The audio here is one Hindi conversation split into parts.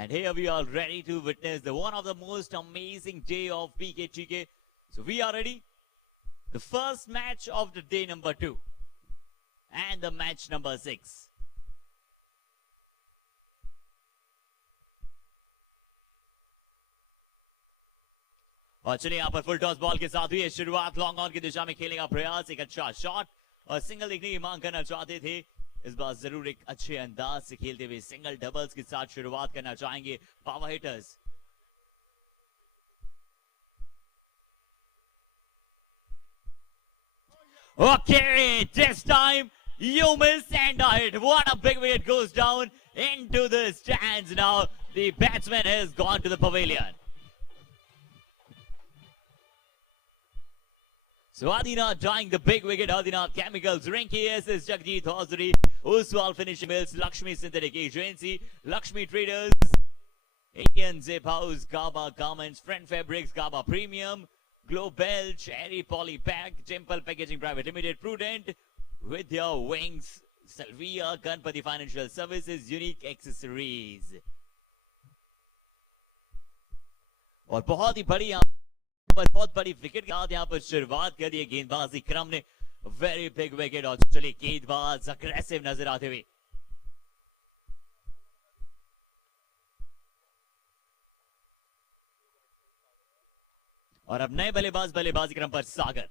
And here we are ready to witness the one of the most amazing day of PKTK. So we are ready. The first match of the day number 2 and the match number 6. और चलिए यहाँ पर फुल टॉस बॉल के साथ हुई है शुरुआत। लॉन्ग ऑन की दिशा में खेलने का प्रयास, एक अच्छा शॉट और सिंगल देखने की मांग करना चाहते थे। इस बार जरूर एक अच्छे अंदाज से खेलते हुए सिंगल डबल्स के साथ शुरुआत करना चाहेंगे power hitters. Okay, this time you miss and a hit. What a big wicket goes down into the stands. Now the batsman has gone to the pavilion. So Adinath drawing the big wicket. Adinath Chemicals, Rinky SS, Jagjeet Hosuri, Uswal Finishing Mills, Lakshmi Synthetic Agency, Lakshmi Traders, Indian Zip House, Gaba Garments, Friend Fabrics, Gaba Premium, Global, Cherry Poly Pack, Temple Packaging Private Limited, Prudent, With Your Wings, Salvia, Ganpati Financial Services, Unique Accessories. और बहुत ही बड़ी बहुत बड़ी विकेट के साथ यहाँ पर शुरुआत कर दी गेंदबाजी क्रम ने। वेरी बिग विकेट और चलिए गेंदबाज अग्रेसिव नजर आते हुए। और अब नए बल्लेबाज बल्लेबाजी क्रम पर सागर।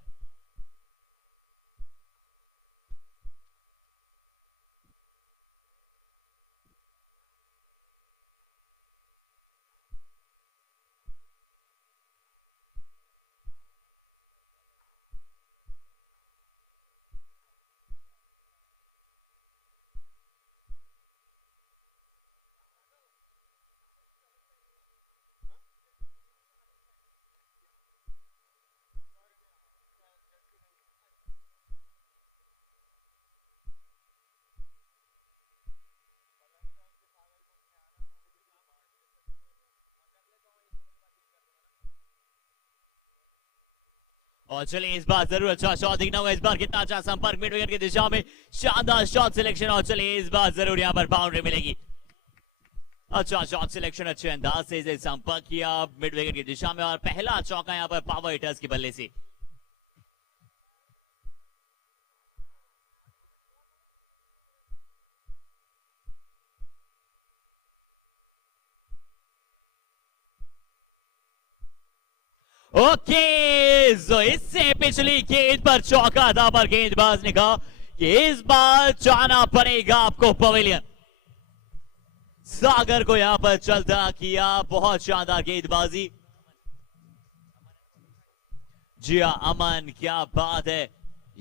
और चलिए इस बार जरूर अच्छा शॉट दिखना होगा। इस बार कितना अच्छा संपर्क मिड विकेट की दिशा में, शानदार शॉट सिलेक्शन और चलिए इस बार जरूर यहां पर बाउंड्री मिलेगी। अच्छा शॉट सिलेक्शन, अच्छे अंदाज से इसे संपर्क किया मिड विकेट की दिशा में और पहला चौका यहां पर पावर हिटर्स के बल्ले से। ओके, so इससे पिछली गेंद पर चौका था पर गेंदबाज ने कहा कि इस बार जाना पड़ेगा आपको पवेलियन। सागर को यहां पर चलता किया, बहुत शानदार गेंदबाजी। जी हाँ अमन, क्या बात है।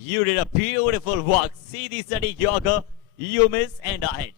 You did a beautiful walk. See the steady Yorker. You miss and I hit.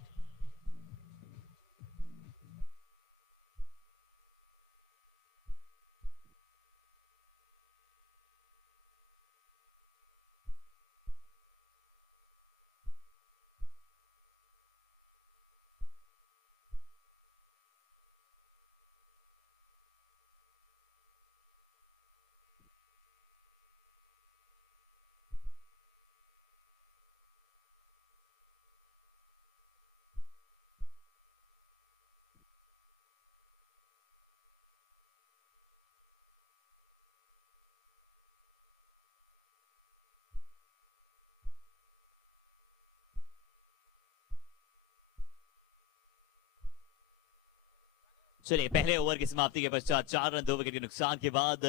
चलिए पहले ओवर की समाप्ति के पश्चात 4 रन 2 विकेट के नुकसान के बाद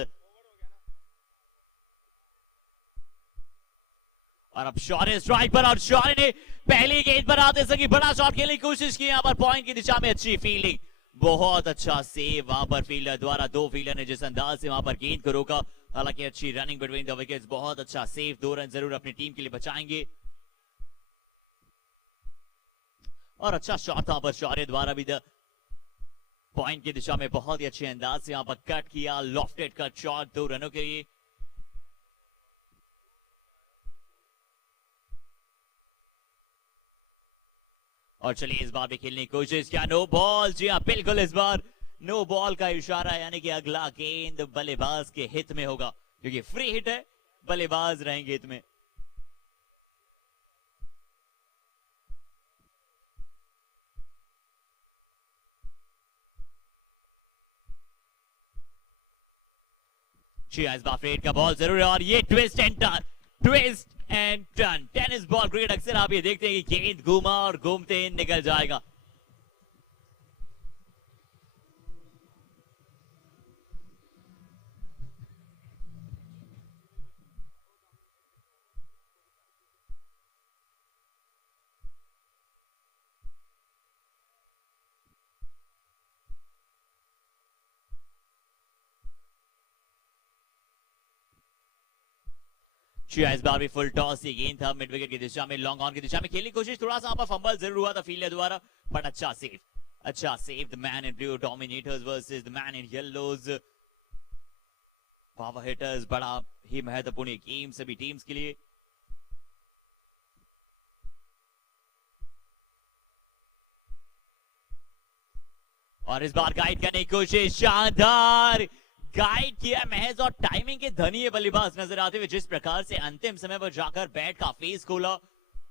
और अब शॉट स्ट्राइक पर और शॉट ने पहली गेंद पर आते सकी बड़ा शॉट खेलने की कोशिश की। यहां पर पॉइंट की दिशा में अच्छी फील्डिंग, बहुत अच्छा सेव वहां पर फील्डर द्वारा। 2 फील्डर ने जिस अंदाज से वहां पर गेंद को रोका, हालांकि अच्छी रनिंग बिटवीन द विकेट्स, बहुत अच्छा सेव। 2 रन जरूर अपनी टीम के लिए बचाएंगे और अच्छा शॉट वहां पर शौर्य द्वारा भी पॉइंट की दिशा में बहुत ही अच्छे अंदाज से यहां पर कट किया, लॉफ्टेड कट शॉट 2 रनों के लिए। और चलिए इस बार भी खेलने की कोशिश किया, नो बॉल। जी हाँ बिल्कुल इस बार नो बॉल का इशारा, यानी कि अगला गेंद बल्लेबाज के हित में होगा क्योंकि फ्री हिट है, बल्लेबाज रहेंगे हित में। इस बार फ्रेड का बॉल जरूर है और ये twist and turn tennis ball cricket अक्सर आप ये देखते हैं कि गेंद घूमा और घूमते निकल जाएगा। इस बार भी फुल टॉस ये गेंद था मिड विकेट की दिशा में, लॉन्ग ऑन की दिशा में खेलने की कोशिश, थोड़ा सा यहाँ पर फंबल जरूर हुआ था फील्डर द्वारा, बट अच्छा save the man in blue dominators versus the man in yellows. Power hitters बड़ा ही महत्वपूर्ण गेम सभी टीम्स के लिए। और इस बार गाइड करने की कोशिश, शानदार गाइड किया महज और टाइमिंग के धनी बल्लेबाज नजर आते हुए, जिस प्रकार से अंतिम समय पर जाकर बैट का फेस खोला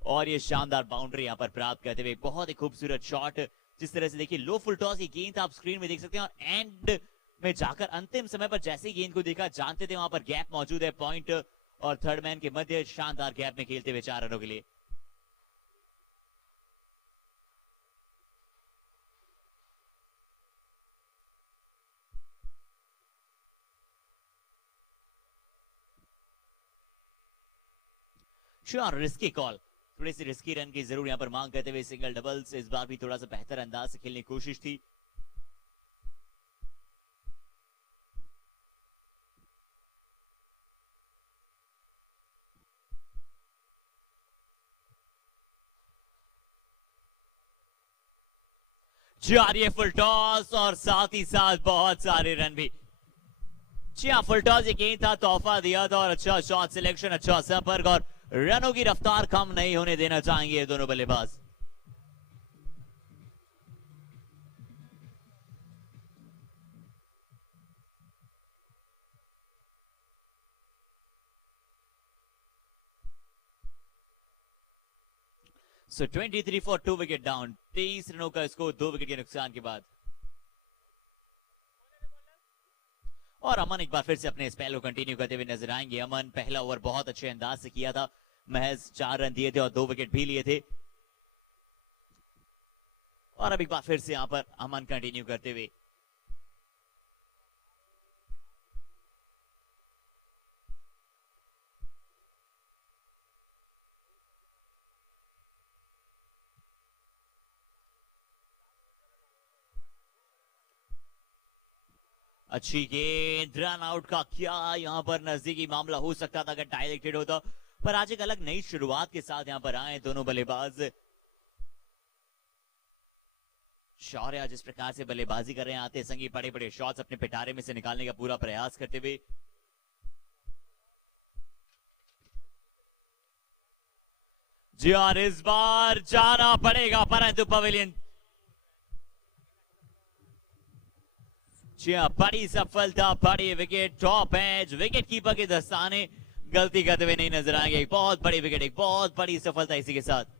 और ये शानदार बाउंड्री यहां पर प्राप्त करते हुए बहुत ही खूबसूरत शॉट। जिस तरह से देखिए लो फुल टॉस की गेंद आप स्क्रीन में देख सकते हैं और एंड में जाकर अंतिम समय पर जैसे ही गेंद को देखा जानते थे वहां पर गैप मौजूद है पॉइंट और थर्ड मैन के मध्य, शानदार गैप में खेलते हुए 4 रनों के लिए। रिस्की कॉल, थोड़ी सी रिस्की रन की जरूर यहां पर मांग करते हुए सिंगल डबल्स, इस बार भी थोड़ा सा बेहतर अंदाज से खेलने की कोशिश थी। जी आ रही है फुल टॉस और साथ ही साथ बहुत सारे रन भी। जी हाँ, फुल टॉस ये गेंद था, तोहफा दिया था और अच्छा शॉट सिलेक्शन, अच्छा संपर्क और रनों की रफ्तार कम नहीं होने देना चाहेंगे ये दोनों बल्लेबाज। सो 23 फॉर 2 विकेट डाउन, 23 रनों का स्कोर 2 विकेट के नुकसान के बाद। और अमन एक बार फिर से अपने स्पेल को कंटिन्यू करते हुए नजर आएंगे। अमन पहला ओवर बहुत अच्छे अंदाज से किया था, महज 4 रन दिए थे और 2 विकेट भी लिए थे। और अब एक बार फिर से यहां पर अमन कंटिन्यू करते हुए। अच्छी गेंद, रन आउट का क्या यहां पर नजदीकी मामला हो सकता था अगर डायरेक्टेड होता, पर आज एक अलग नई शुरुआत के साथ यहां पर आए दोनों बल्लेबाज। शौर्य जिस प्रकार से बल्लेबाजी कर रहे हैं, आते संगी बड़े बड़े शॉट्स अपने पिटारे में से निकालने का पूरा प्रयास करते हुए। जी और इस बार जाना पड़ेगा परंतु पवेलियन, बड़ी सफलता, बड़ी wicket, top edge, wicket keeper के दस्ताने गलती करते हुए नहीं नजर आएंगे। एक बहुत बड़ी विकेट, एक बहुत बड़ी सफलता इसी के साथ।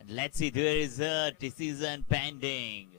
Let's see, there is a decision pending.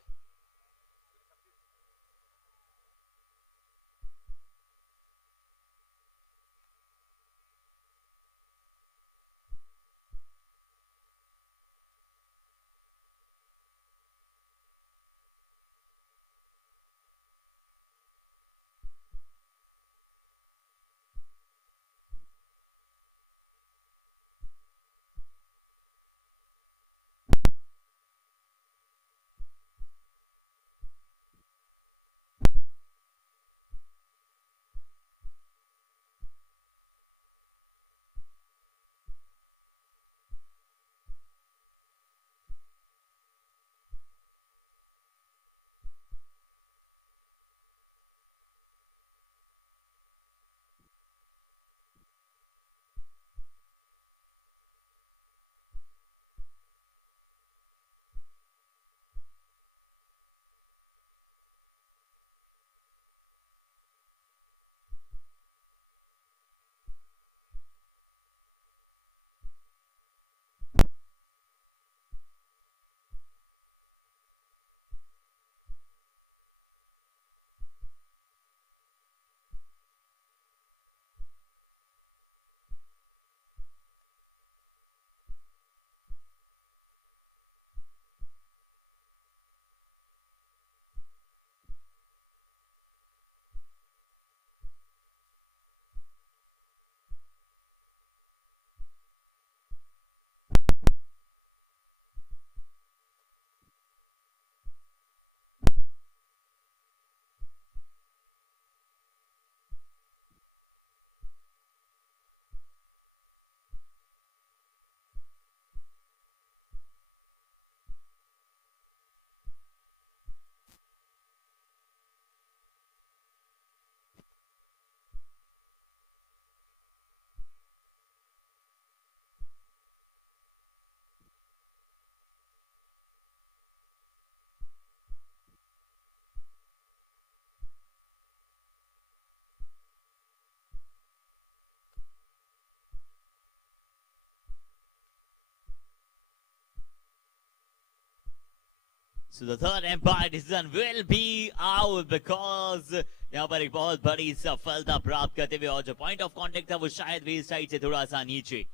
So the third empire decision will be out because यहाँ पर एक बहुत बड़ी सफलता प्राप्त करते हुए और जो पॉइंट ऑफ कांटेक्ट था वो शायद वेस्ट साइड से थोड़ा सा नीचे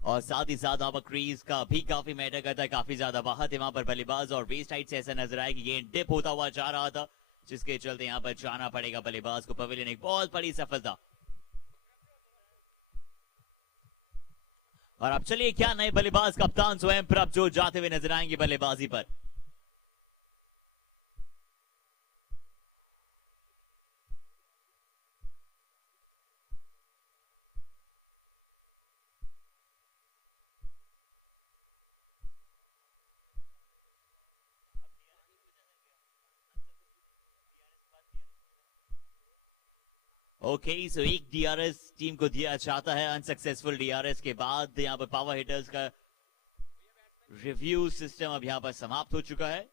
और साथ ही साथ वहां पर क्रीज का भी काफी मैटर करता है, काफी ज्यादा बाहर थे वहां पर बल्लेबाज और वेस्ट साइड से ऐसा नजर आया कि ये डिप होता हुआ जा रहा था जिसके चलते यहाँ पर जाना पड़ेगा बल्लेबाज को। पवेलियन एक बहुत बड़ी सफलता। और अब चलिए क्या नए बल्लेबाज कप्तान स्वयं प्रभजोत जाते हुए नजर आएंगे बल्लेबाजी पर। ओके सो एक डीआरएस टीम को दिया जाता है अनसक्सेसफुल डीआरएस के बाद यहां पर पावर हिटर्स का रिव्यू सिस्टम अब यहां पर समाप्त हो चुका है।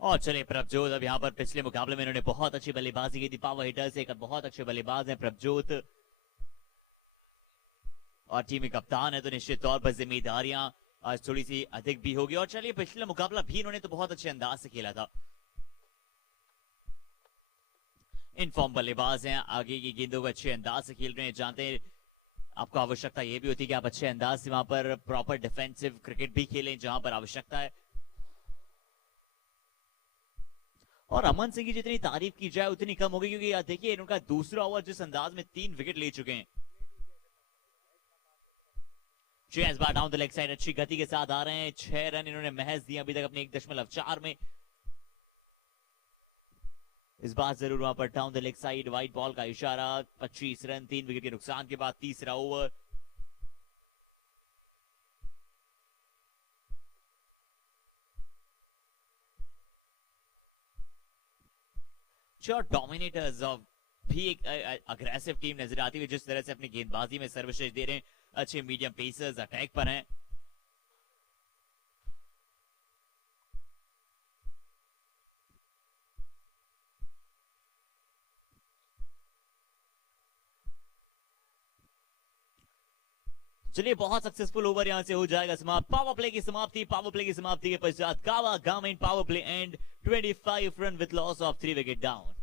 और चले प्रभजोत अब यहाँ पर पिछले मुकाबले में इन्होंने बहुत अच्छी बल्लेबाजी की थी। पावर हिटर्स एक बहुत अच्छे बल्लेबाज हैं प्रभजोत और टीम में कप्तान है तो निश्चित तौर पर जिम्मेदारियां आज थोड़ी सी अधिक भी होगी। और चलिए पिछला मुकाबला भी इन्होंने तो बहुत अच्छे अंदाज से खेला था। इनफॉर्म बल्लेबाज हैं, आगे की गेंदों को अच्छे अंदाज से खेल रहे हैं। जानते हैं आपको आवश्यकता यह भी होती है कि आप अच्छे अंदाज से वहां पर प्रॉपर डिफेंसिव क्रिकेट भी खेलें जहां पर आवश्यकता है। और अमन सिंह की जितनी तारीफ की जाए उतनी कम होगी क्योंकि देखिए इनका दूसरा ओवर जिस अंदाज में 3 विकेट ले चुके हैं। इस बार डाउन द लेग साइड अच्छी गति के साथ आ रहे हैं। 6 रन इन्होंने महज दिए अभी तक अपने 1.4 में। इस बार जरूर वहां पर down the leg side white ball का इशारा। 25 रन 3 विकेट के नुकसान के बाद तीसरा ओवर। डोमिनेटर्स ऑफ भी एक अग्रेसिव टीम नजर आती है जिस तरह से अपनी गेंदबाजी में सर्वश्रेष्ठ दे रहे हैं। अच्छे मीडियम पेसर्स अटैक पर हैं। चलिए बहुत सक्सेसफुल ओवर यहां से हो जाएगा समाप्त। पावर प्ले की समाप्ति। पावर प्ले की समाप्ति के पश्चात कावा government power play and 25 run with loss of 3 wicket down.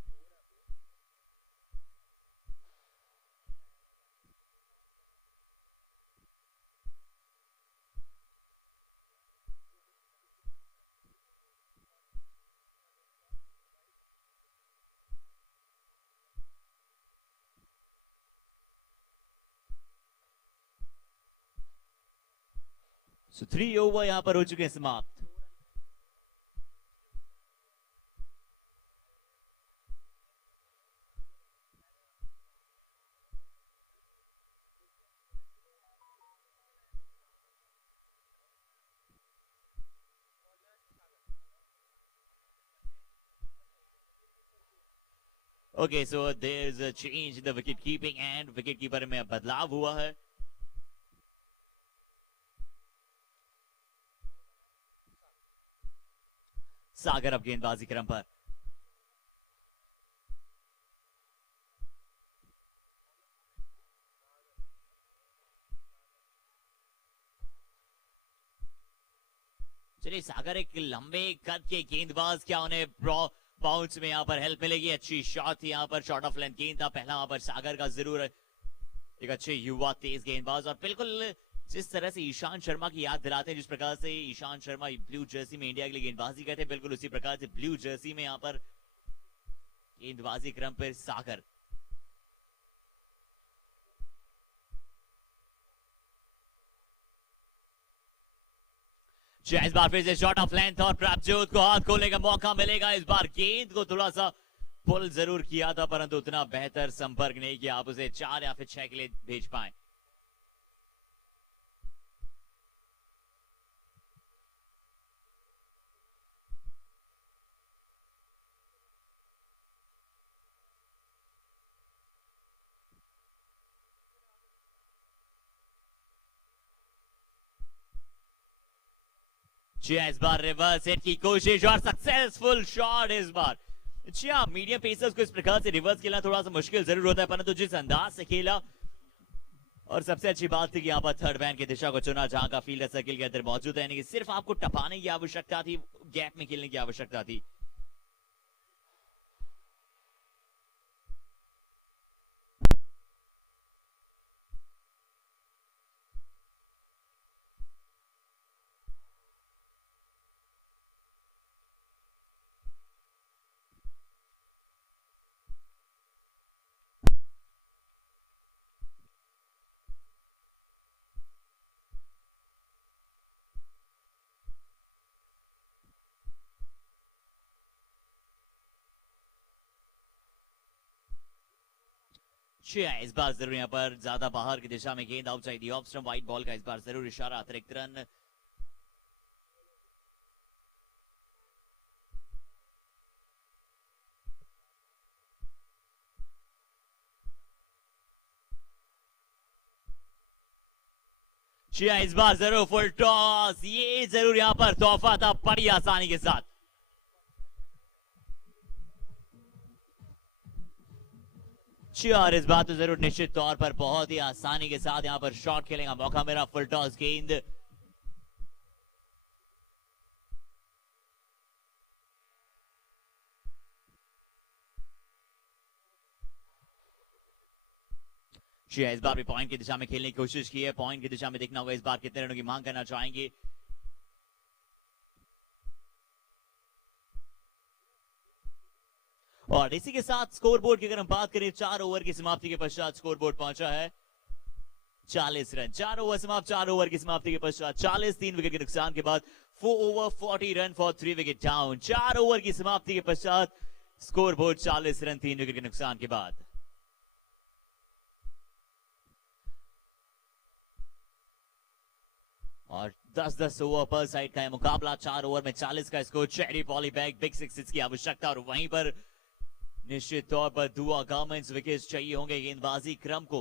So 3 over यहां पर हो चुके हैं समाप्त। Okay, so there's a change in the wicket keeping and wicket keeper में बदलाव हुआ है। सागर अब गेंदबाजी क्रम पर। चलिए सागर एक लंबे कद के गेंदबाज, क्या उन्हें बाउंस में यहां पर हेल्प मिलेगी? अच्छी शॉट थी यहां पर, शॉट ऑफ लेंथ गेंद था पहला वहां पर सागर का। जरूर एक अच्छे युवा तेज गेंदबाज और बिल्कुल जिस तरह से ईशांत शर्मा की याद दिलाते हैं, जिस प्रकार से ईशांत शर्मा ब्लू जर्सी में इंडिया के लिए गेंदबाजी करते हैं, बिल्कुल उसी प्रकार से ब्लू जर्सी में यहां पर गेंदबाजी क्रम पर सागर। इस बार फिर से शॉट ऑफ लेंथ और प्रभजोत को हाथ खोलने का मौका मिलेगा। इस बार गेंद को थोड़ा सा पुल जरूर किया था परंतु उतना बेहतर संपर्क नहीं किया, आप उसे 4 या फिर 6 के लिए भेज पाए। इस बार रिवर्स हिट की कोशिश और सक्सेसफुल शॉट इस बार। मीडियम पेसर्स को इस प्रकार से रिवर्स खेलना थोड़ा सा मुश्किल जरूर होता है, परंतु जिस अंदाज से खेला, और सबसे अच्छी बात थी कि यहाँ पर थर्ड मैन की दिशा को चुना जहां का फील्डर सर्किल के अंदर मौजूद है, यानी कि सिर्फ आपको टपाने की आवश्यकता थी, गैप में खेलने की आवश्यकता थी। इस बार जरूर यहाँ पर ज्यादा बाहर की दिशा में गेंद outside the off stump, white ball का इस बार जरूर इशारा, अतिरिक्त रन। इस बार जरूर फुल टॉस, ये जरूर यहाँ पर तोहफा था बड़ी आसानी के साथ। और इस बात तो जरूर निश्चित तौर पर बहुत ही आसानी के साथ यहाँ पर शॉट खेलने का मौका मेरा, फुल टॉस गेंद। इस बार भी पॉइंट की दिशा में खेलने की कोशिश की है, पॉइंट की दिशा में देखना होगा इस बार कितने रनों की मांग करना चाहेंगे। और इसी के साथ स्कोरबोर्ड की अगर हम बात करें, 4 ओवर की समाप्ति के पश्चात स्कोरबोर्ड पहुंचा है 40 रन। 4 ओवर समाप्त, 4 ओवर की समाप्ति के पश्चात 40, 3 विकेट के नुकसान के बाद 4 over 40 run for 3 wicket down. 4 over की समाप्ति के पश्चात स्कोरबोर्ड 40 रन 3 विकेट के नुकसान के बाद। और 10-10 ओवर पर साइड का मुकाबला, 4 ओवर में 40 का score. Cherry polybag big sixes की आवश्यकता, और वहीं पर निश्चित तौर पर दुआ गवर्नमेंट्स विकेट चाहिए होंगे गेंदबाजी क्रम को।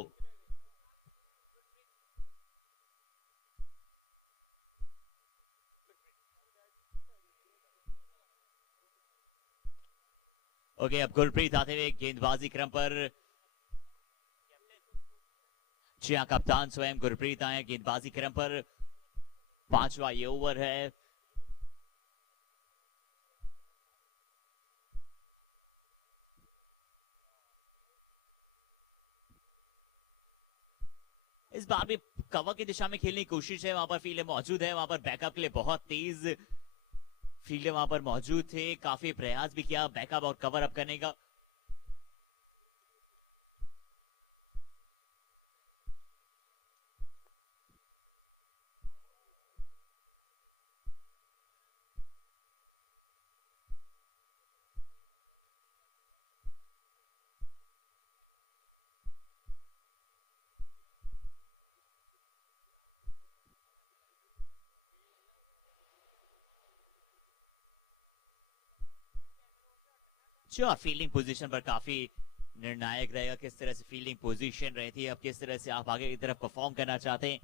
ओके, अब गुरप्रीत आते हुए गेंदबाजी क्रम पर। कप्तान स्वयं गुरप्रीत आए गेंदबाजी क्रम पर। 5वां ये ओवर है। इस बार भी कवर की दिशा में खेलने की कोशिश है, वहां पर फील्डर मौजूद है, वहां पर बैकअप के लिए बहुत तेज फील्डर वहां पर मौजूद थे, काफी प्रयास भी किया बैकअप और कवर अप करने का। और फील्डिंग पोजीशन पर काफी निर्णायक रहेगा, किस तरह से फील्डिंग पोजीशन रहती है, अब किस तरह से आप आगे की तरफ परफॉर्म करना चाहते हैं।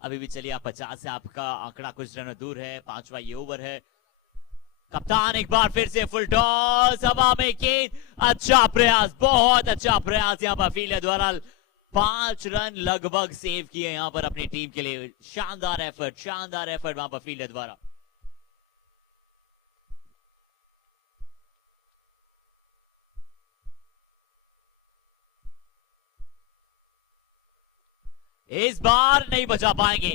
अभी भी चलिए, आप 50 से आपका आंकड़ा कुछ रन दूर है। 5वां ये ओवर है। कप्तान एक बार फिर से फुल टॉस, हवा में गेंद, अच्छा प्रयास, बहुत अच्छा प्रयास यहाँ पर फील्डर द्वारा। 5 रन लगभग सेव किए यहाँ पर अपनी टीम के लिए। शानदार एफर्ट वहां पर फील्डर द्वारा। इस बार नहीं बचा पाएंगे,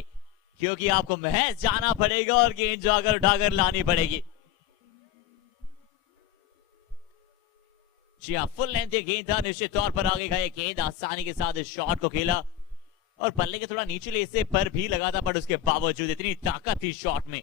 क्योंकि आपको महज जाना पड़ेगा और गेंद जाकर उठाकर लानी पड़ेगी। जी हाँ, फुल लेंथ ये गेंद था, निश्चित तौर पर आगे गए गेंद, आसानी के साथ इस शॉट को खेला और बल्ले के थोड़ा नीचे हिस्से पर भी लगा था, पर उसके बावजूद इतनी ताकत थी शॉट में।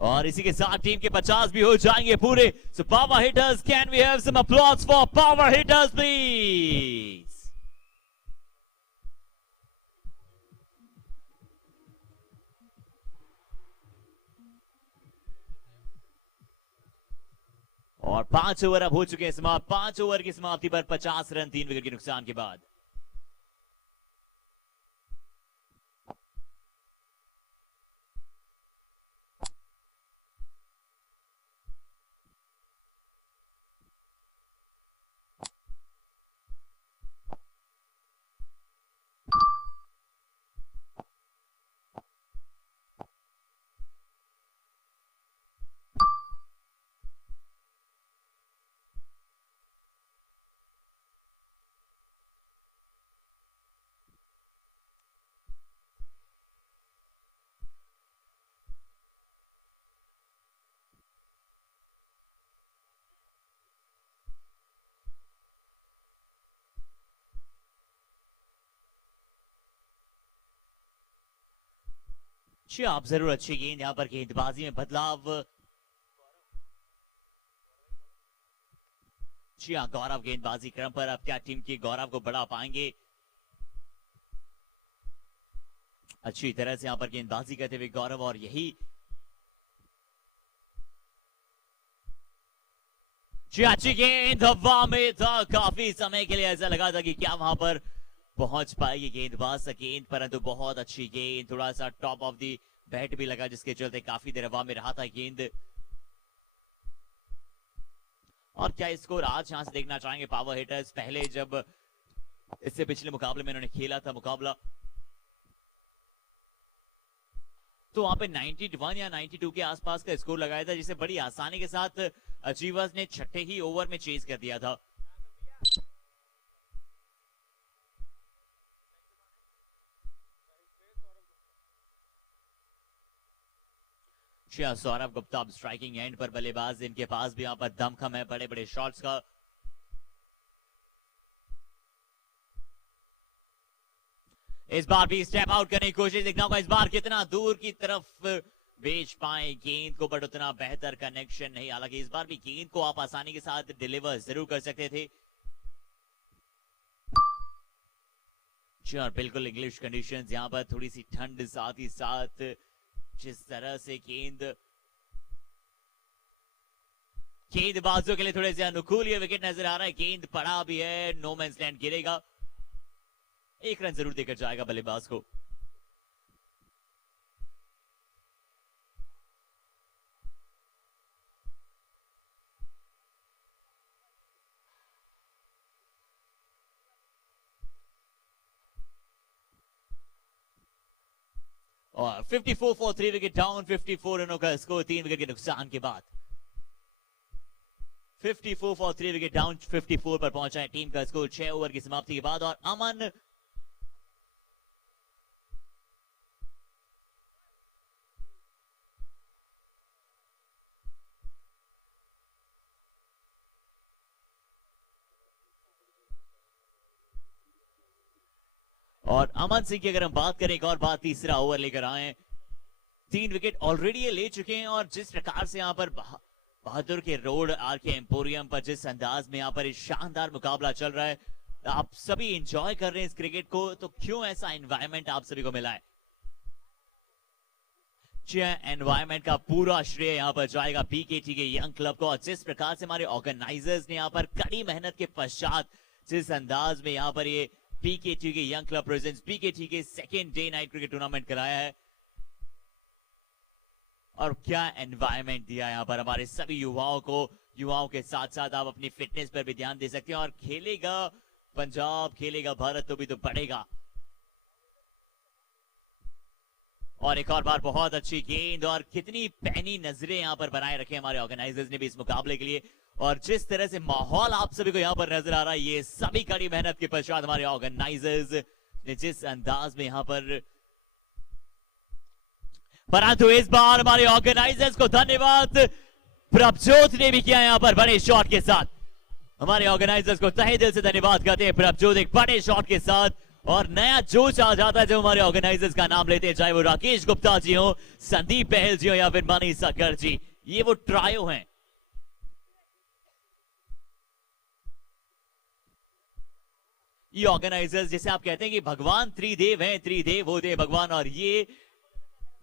और इसी के साथ टीम के 50 भी हो जाएंगे पूरे। So power hitters, can we have some applause for power hitters please. और 5 ओवर अब हो चुके हैं समाप्त। 5 ओवर की समाप्ति पर 50 रन 3 विकेट के नुकसान के बाद। जी आप जरूर अच्छी गेंद, यहां पर गेंदबाजी में बदलाव। जी हाँ, गौरव गेंदबाजी क्रम पर अब क्या टीम की गौरव को बढ़ा पाएंगे? अच्छी तरह से यहां पर गेंदबाजी करते हुए गौरव, और यही जी अच्छी गेंद हवा में था। काफी समय के लिए ऐसा लगा था कि क्या वहां पर पहुंच पाएगी गेंदबाज गेंद, परंतु बहुत अच्छी गेंद, थोड़ा सा टॉप ऑफ दी बैट भी लगा, जिसके चलते काफी देर हवा में रहा था गेंद। और क्या स्कोर आज यहां से देखना चाहेंगे पावर हिटर्स? पहले जब इससे पिछले मुकाबले में इन्होंने खेला था मुकाबला, तो वहां पे 91 या 92 के आसपास का स्कोर लगाया था, जिसे बड़ी आसानी के साथ अचीवर्स ने छठे ही ओवर में चेज कर दिया था। सौरभ गुप्ता अब स्ट्राइकिंग एंड पर बल्लेबाज, इनके पास भी यहां पर दमखम है बड़े बड़े शॉट्स का। इस बार भी स्टेप आउट करने की कोशिश, देखना होगा इस बार कितना दूर की तरफ भेज पाए गेंद को, बट उतना बेहतर कनेक्शन नहीं। हालांकि इस बार भी गेंद को आप आसानी के साथ डिलीवर जरूर कर सकते थे। बिल्कुल इंग्लिश कंडीशंस, यहां पर थोड़ी सी ठंड, साथ ही साथ जिस तरह से गेंदबाजों के लिए थोड़े से अनुकूल ये विकेट नजर आ रहा है। गेंद पड़ा भी है, नो मैंस लैंड गिरेगा, 1 रन जरूर देकर जाएगा बल्लेबाज को। और 54 फॉर 3 विकेट डाउन, 54 रनों का स्कोर 3 विकेट के नुकसान के बाद। 54 फॉर 3 विकेट डाउन, 54 पर पहुंचा है टीम का स्कोर 6 ओवर की समाप्ति के बाद। और अमन सिंह की अगर हम बात करें, एक और बात, तीसरा ओवर लेकर आए, 3 विकेट ऑलरेडी ये ले चुके हैं। और जिस प्रकार से यहां पर बहादुर के रोड आरके एम्पोरियम पर जिस अंदाज में यहां पर शानदार मुकाबला चल रहा है, आप सभी एंजॉय कर रहे हैं इस क्रिकेट को, तो क्यों ऐसा एनवायरमेंट आप सभी को मिला है? एनवायरमेंट का पूरा श्रेय यहां पर जाएगा पीकेटी के यंग क्लब को। और जिस प्रकार से हमारे ऑर्गेनाइजर्स ने यहां पर कड़ी मेहनत के पश्चात जिस अंदाज में यहां पर ये पीकेटी के यंग क्लब प्रेजेंट्स पीकेटी के second day night cricket tournament कराया है, और क्या एनवायरमेंट दिया यहां पर हमारे सभी युवाओं को। युवाओं के साथ साथ आप अपनी फिटनेस पर भी ध्यान दे सकते हैं। और खेलेगा पंजाब, खेलेगा भारत, तो भी तो बढ़ेगा। और एक और बार बहुत अच्छी गेंद, और कितनी पैनी नजरें यहां पर बनाए रखे हमारे ऑर्गेनाइजर्स ने भी इस मुकाबले के लिए। और जिस तरह से माहौल आप सभी को यहां पर नजर आ रहा है, ये सभी कड़ी मेहनत के पश्चात हमारे ऑर्गेनाइजर्स ने जिस अंदाज में यहां पर, परंतु इस बार हमारे ऑर्गेनाइजर्स को धन्यवाद प्रभजोत ने भी किया यहां पर बड़े शॉट के साथ। हमारे ऑर्गेनाइजर्स को तहे दिल से धन्यवाद करते हैं प्रभजोत, एक बड़े शॉट के साथ। और नया जोश आ जाता है जब हमारे ऑर्गेनाइजर्स का नाम लेते हैं, चाहे वो राकेश गुप्ता जी हो, संदीप बहल जी हो, या फिर मनीष सक्कर जी। ये वो ट्रायो हैं, ये ऑर्गेनाइजर्स जिसे आप कहते हैं कि भगवान त्रिदेव हैं, त्रिदेव होते हैं भगवान, और ये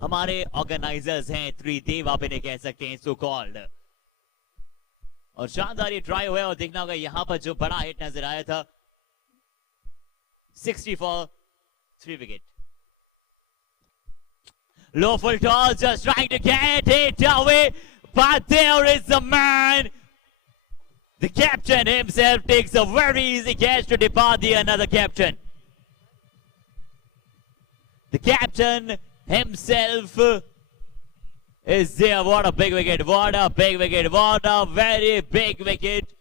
हमारे ऑर्गेनाइजर्स हैं त्रिदेव, आप इन्हें कह सकते हैं सो कॉल्ड। और शानदार ये ट्राई हुआ और देखना होगा यहां पर जो बड़ा हिट नजर आया था 60 for 3 wicket. Low full toss, just trying to get it away, but there is the man. The captain himself takes a very easy catch to depart the another captain. The captain himself is there. What a big wicket, what a big wicket, what a very big wicket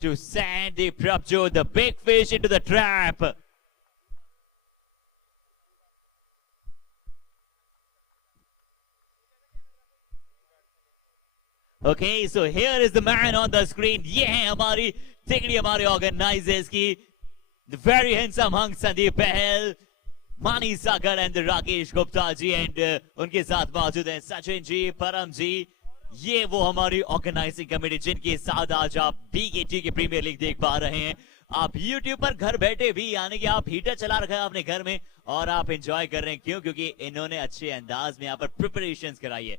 to send the Prabjot, the big fish, into the trap. Okay, so here is the man on the screen. ये है हमारी टिकड़ी हमारे ऑर्गेनाइजर्स की. The very handsome hung Sandeep Pahel, Mani Sagar and Rakesh Gupta ji and उनके साथ मौजूद हैं सचिन जी, परम जी. ये वो हमारी ऑर्गेनाइजिंग कमेटी जिनके साथ आज आप BKT की प्रीमियर लीग देख पा रहे हैं. आप YouTube पर घर बैठे भी यानी कि आप हीटर चला रखा है अपने घर में और आप एंजॉय कर रहे हैं. क्यों? क्योंकि इन्होंने अच्छे अंदाज में यहाँ पर प्रिपरेशंस कराई है.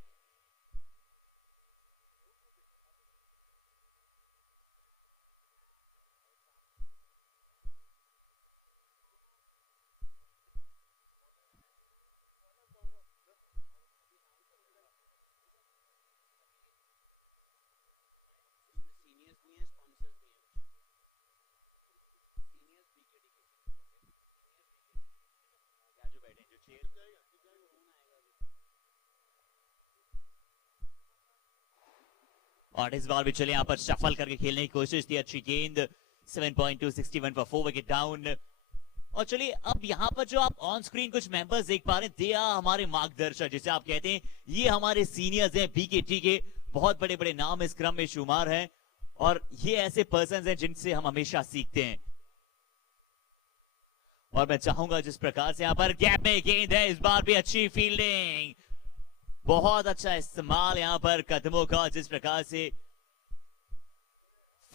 और इस बार भी चले यहाँ पर शफल करके खेलने की कोशिश थी. अच्छी गेंद 7.2 61 पर 4 विकेट डाउन. और चलिए अब यहाँ पर जो आप ऑन स्क्रीन कुछ मेंबर्स देख पा रहे हैं दे आर हमारे मार्गदर्शक जिसे आप कहते हैं. ये हमारे सीनियर्स हैं BKT के. बहुत बड़े बड़े नाम इस क्रम में शुमार हैं और ये ऐसे पर्सन हैं जिनसे हम हमेशा सीखते हैं. और मैं चाहूंगा जिस प्रकार से यहाँ पर गैप में गेंद है इस बार भी अच्छी फील्डिंग, बहुत अच्छा इस्तेमाल यहाँ पर कदमों का. जिस प्रकार से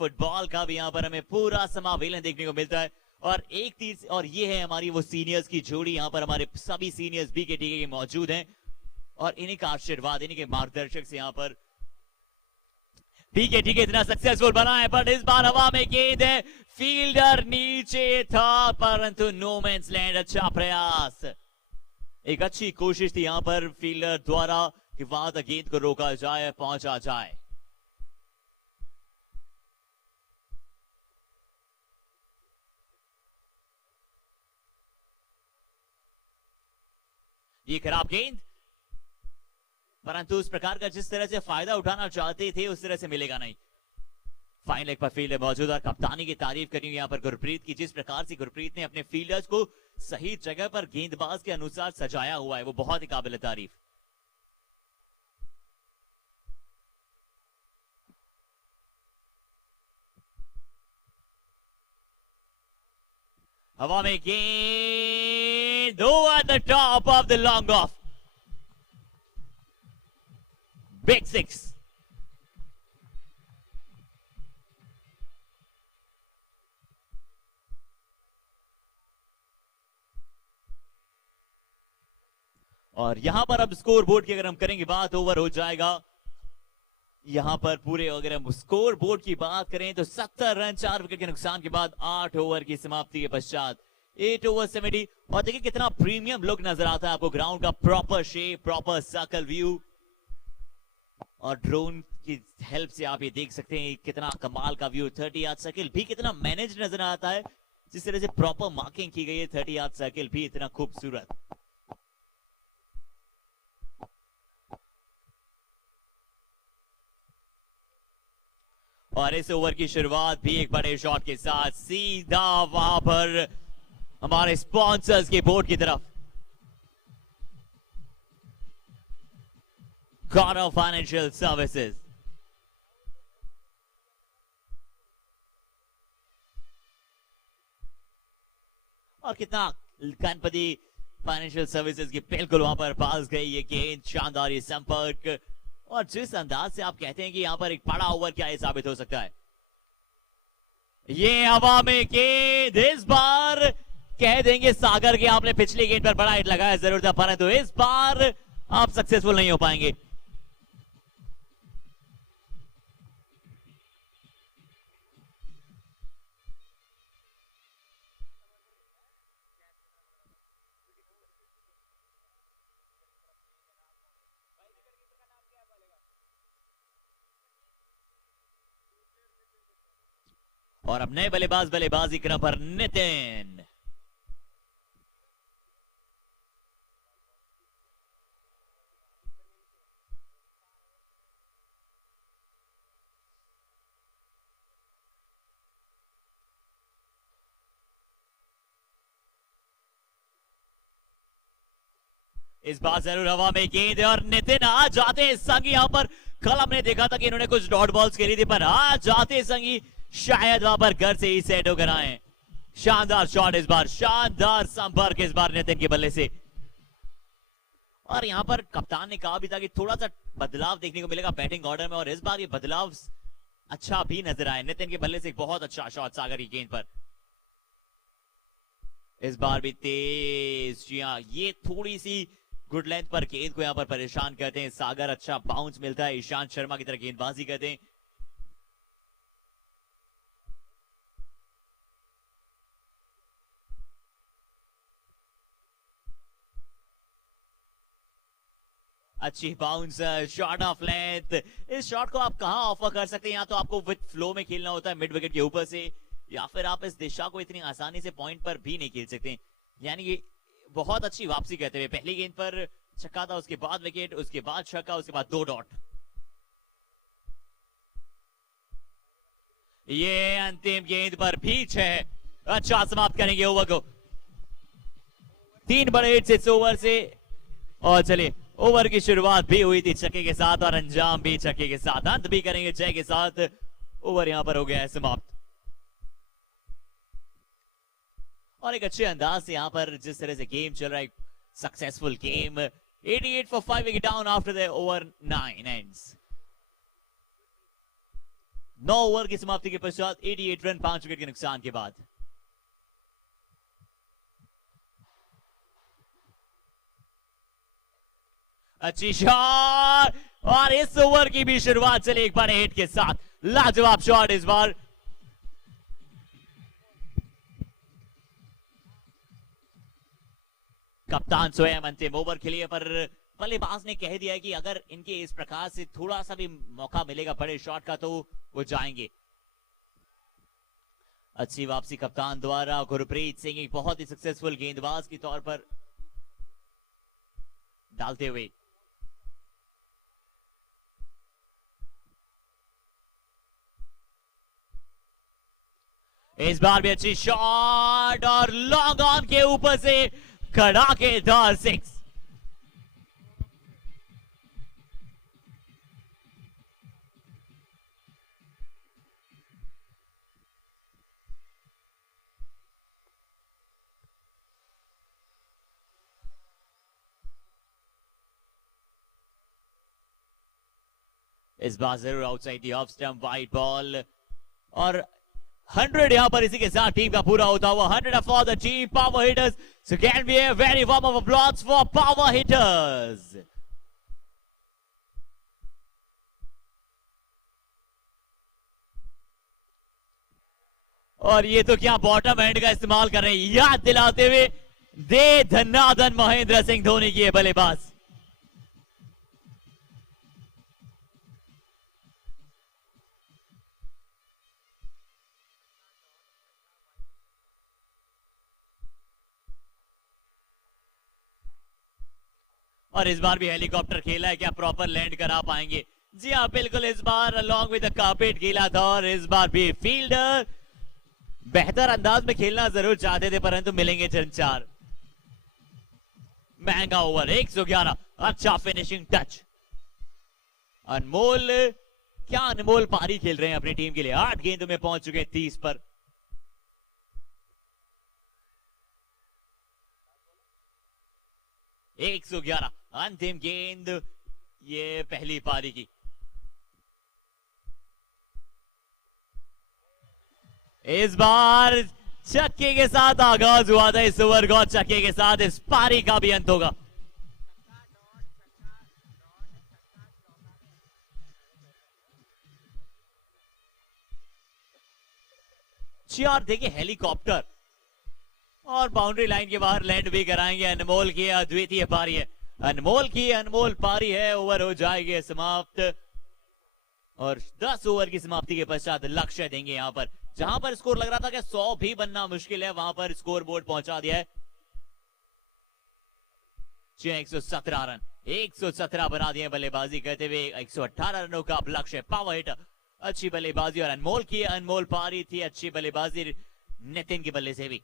फुटबॉल का भी यहाँ पर हमें पूरा समावेलन देखने को मिलता है. और एक तीर और ये है हमारी वो सीनियर्स की जोड़ी. यहाँ पर हमारे सभी सीनियर्स BKT के मौजूद हैं और इन्हीं का आशीर्वाद इन्हीं के मार्गदर्शक से यहाँ पर BKT के इतना सक्सेसफुल बना है. पर इस बार हवा में गेंद है, फील्डर नीचे था परंतु नो मैंस लैंड. अच्छा प्रयास, एक अच्छी कोशिश थी यहाँ पर फील्डर द्वारा कि वहां तक गेंद को रोका जाए, पहुंचा जाए. ये खराब गेंद परंतु उस प्रकार का जिस तरह से फायदा उठाना चाहते थे उस तरह से मिलेगा नहीं. फाइन लेग पर फील्डर मौजूद और कप्तानी की तारीफ करी यहाँ पर गुरप्रीत की. जिस प्रकार से गुरप्रीत ने अपने फील्डर्स को सही जगह पर गेंदबाज के अनुसार सजाया हुआ है वो बहुत ही काबिल तारीफ. हवा में गेंद over the top of the long off. Big six. और यहां पर अब स्कोर बोर्ड की अगर हम करेंगे बात, ओवर हो जाएगा यहां पर पूरे. अगर हम स्कोर बोर्ड की बात करें तो 70 रन 4 विकेट के नुकसान के बाद 8 ओवर की समाप्ति के पश्चात 8 ओवर 70. और देखिए कितना प्रीमियम लुक नजर आता है आपको ग्राउंड का. Proper shape, proper circle view और ड्रोन की हेल्प से आप ये देख सकते हैं कितना कमाल का व्यू. 30 यार्ड सर्किल भी कितना मैनेज नजर आता है. जिस तरह से प्रॉपर मार्किंग की गई है 30 यार्ड सर्किल भी इतना खूबसूरत. और इस ओवर की शुरुआत भी एक बड़े शॉट के साथ सीधा वहां पर हमारे स्पॉन्सर्स के बोर्ड की तरफ. Garo financial services. और कितना गणपति फाइनेंशियल सर्विसेज की बिल्कुल वहां पर पास गई ये गेंद. शानदार ये संपर्क और जिस अंदाज से आप कहते हैं कि यहां पर एक बड़ा ओवर क्या ये साबित हो सकता है. ये हवा में गेंद इस बार कह देंगे सागर के आपने पिछली गेंद पर बड़ा हिट लगाया जरूर था परंतु इस बार आप सक्सेसफुल नहीं हो पाएंगे. और अब नए बल्लेबाज बल्लेबाजी क्रम पर नितिन। इस बार जरूर हवा में गेंद है और नितिन आ जाते हैं संगी यहां पर। कल हमने देखा था कि इन्होंने कुछ डॉट बॉल्स खेली थी, पर आ जाते संगी शायद वहां पर घर से ही सेट होकर आए। शानदार शॉट इस बार, शानदार संपर्क इस बार नितिन के बल्ले से। और यहां पर कप्तान ने कहा भी था कि थोड़ा सा बदलाव देखने को मिलेगा बैटिंग ऑर्डर में, और इस बार ये बदलाव अच्छा भी नजर आए। नितिन के बल्ले से एक बहुत अच्छा शॉट सागर की गेंद पर। इस बार भी तेज, ये थोड़ी सी गुड लेंथ पर गेंद को यहां पर परेशान करते हैं सागर। अच्छा बाउंस मिलता है, ईशांत शर्मा की तरह गेंदबाजी करते हैं। अच्छी बाउंस, शॉट ऑफ लेंथ। इस शॉट को आप कहां ऑफर कर सकते हैं? या तो आपको विद फ्लो में खेलना होता है मिड विकेट के ऊपर से, या फिर आप इस दिशा को इतनी आसानी से पॉइंट पर भी नहीं खेल सकते। यानी ये बहुत अच्छी वापसी करते हुए पहली गेंद पर छक्का था, उसके बाद विकेट, उसके बाद छक्का, उसके बाद 2 डॉट। ये अंतिम गेंद पर भी 6। अच्छा समाप्त करेंगे ओवर को। 3 बड़े हिट्स इस ओवर से। और चलिए, ओवर की शुरुआत भी हुई थी छक्के के साथ और अंजाम भी छक्के के साथ, अंत भी करेंगे 6 के साथ। ओवर यहां पर हो गया है समाप्त। और एक अच्छे अंदाज से यहां पर जिस तरह से गेम चल रहा है, successful game. 88 for 5 wicket down after the over 9 ends। 9 over की समाप्ति के पश्चात 88 रन 5 विकेट के नुकसान के बाद। अच्छी शॉट, और इस ओवर की भी शुरुआत चली एक बड़े हिट के साथ। लाजवाब शॉट इस बार। कप्तान स्वयं अंतिम ओवर खेलिए, पर बल्लेबाज ने कह दिया है कि अगर इनके इस प्रकार से थोड़ा सा भी मौका मिलेगा बड़े शॉट का तो वो जाएंगे। अच्छी वापसी कप्तान द्वारा। गुरप्रीत सिंह एक बहुत ही सक्सेसफुल गेंदबाज के तौर पर डालते हुए। इस बार भी अच्छी शॉट और लॉन्ग ऑन के ऊपर से कड़ाकेदार 6। इस बार जरूर outside the off stump wide ball, और 100 यहां पर इसी के साथ टीम का पूरा होता हुआ। 100 for the team power hitters. So can be a very warm of applause for power hitters. और ये तो क्या बॉटम एंड का इस्तेमाल कर रहे हैं, याद दिलाते हुए दे धन्नाधन महेंद्र सिंह धोनी की बल्लेबाज। और इस बार भी हेलीकॉप्टर खेला है, क्या प्रॉपर लैंड करा पाएंगे? जी हाँ बिल्कुल, इस बार अलॉन्ग विद द कार्पेट खेला था, और इस बार भी फील्डर बेहतर अंदाज में खेलना जरूर चाहते थे, परंतु मिलेंगे जन 4। महंगा ओवर 111। अच्छा फिनिशिंग टच। अनमोल, क्या अनमोल पारी खेल रहे हैं अपनी टीम के लिए। 8 गेंदों में पहुंच चुके हैं 30 पर। एक 111 अंतिम गेंद, ये पहली पारी की। इस बार छक्के के साथ आगाज हुआ था इस ओवर का, छक्के के साथ इस पारी का भी अंत होगा। चार देखिए हेलीकॉप्टर, और बाउंड्री लाइन के बाहर लैंड भी कराएंगे। अनमोल की अद्वितीय पारी है, अनमोल की अनमोल पारी है। ओवर हो जाएंगे समाप्त, और 10 ओवर की समाप्ति के पश्चात लक्ष्य देंगे यहां पर जहां पर स्कोर लग रहा था कि 100 भी बनना मुश्किल है, वहां पर स्कोर बोर्ड पहुंचा दिया है। 117 रन, 117 बना दिए बल्लेबाजी करते हुए। 118 रनों का लक्ष्य, पावर हिट, अच्छी बल्लेबाजी और अनमोल की अनमोल पारी थी, अच्छी बल्लेबाजी नितिन के बल्ले से भी।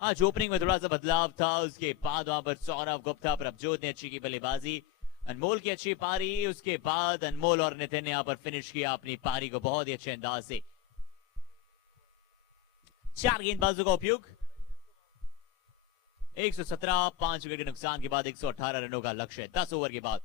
आज ओपनिंग में थोड़ा सा बदलाव था, उसके बाद वहां पर सौरभ गुप्ता, प्रभजोत ने अच्छी की बल्लेबाजी, अनमोल की अच्छी पारी, उसके बाद अनमोल और नितिन ने यहां पर फिनिश किया अपनी पारी को बहुत ही अच्छे अंदाज से। 4 गेंदबाजों का उपयोग, 117, 5 विकेट के नुकसान के बाद 118 रनों का लक्ष्य 10 ओवर के बाद।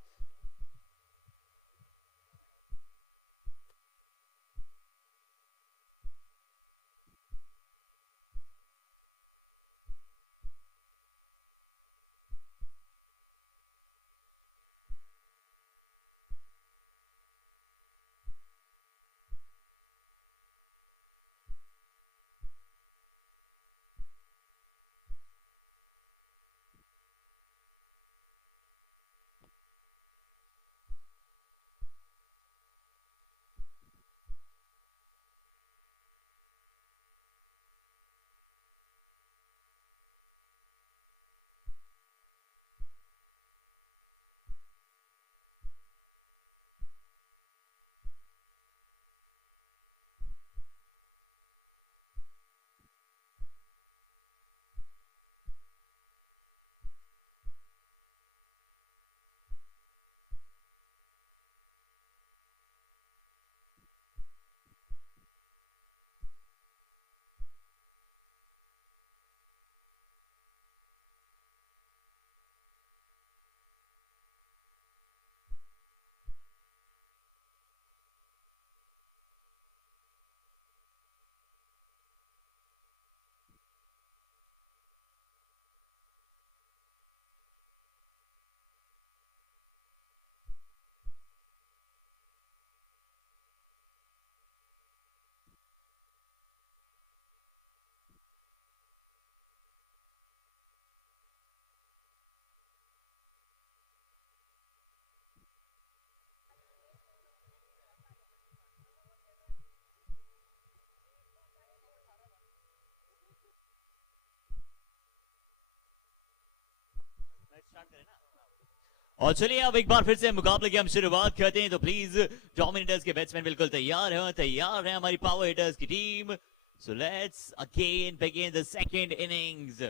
और चलिए अब एक बार फिर से मुकाबले की हम शुरुआत करते हैं, तो प्लीज डोमिनेटर्स के बैट्समैन बिल्कुल तैयार हैं, तैयार है हमारी पावर हिटर्स की team. So let's again begin the second innings.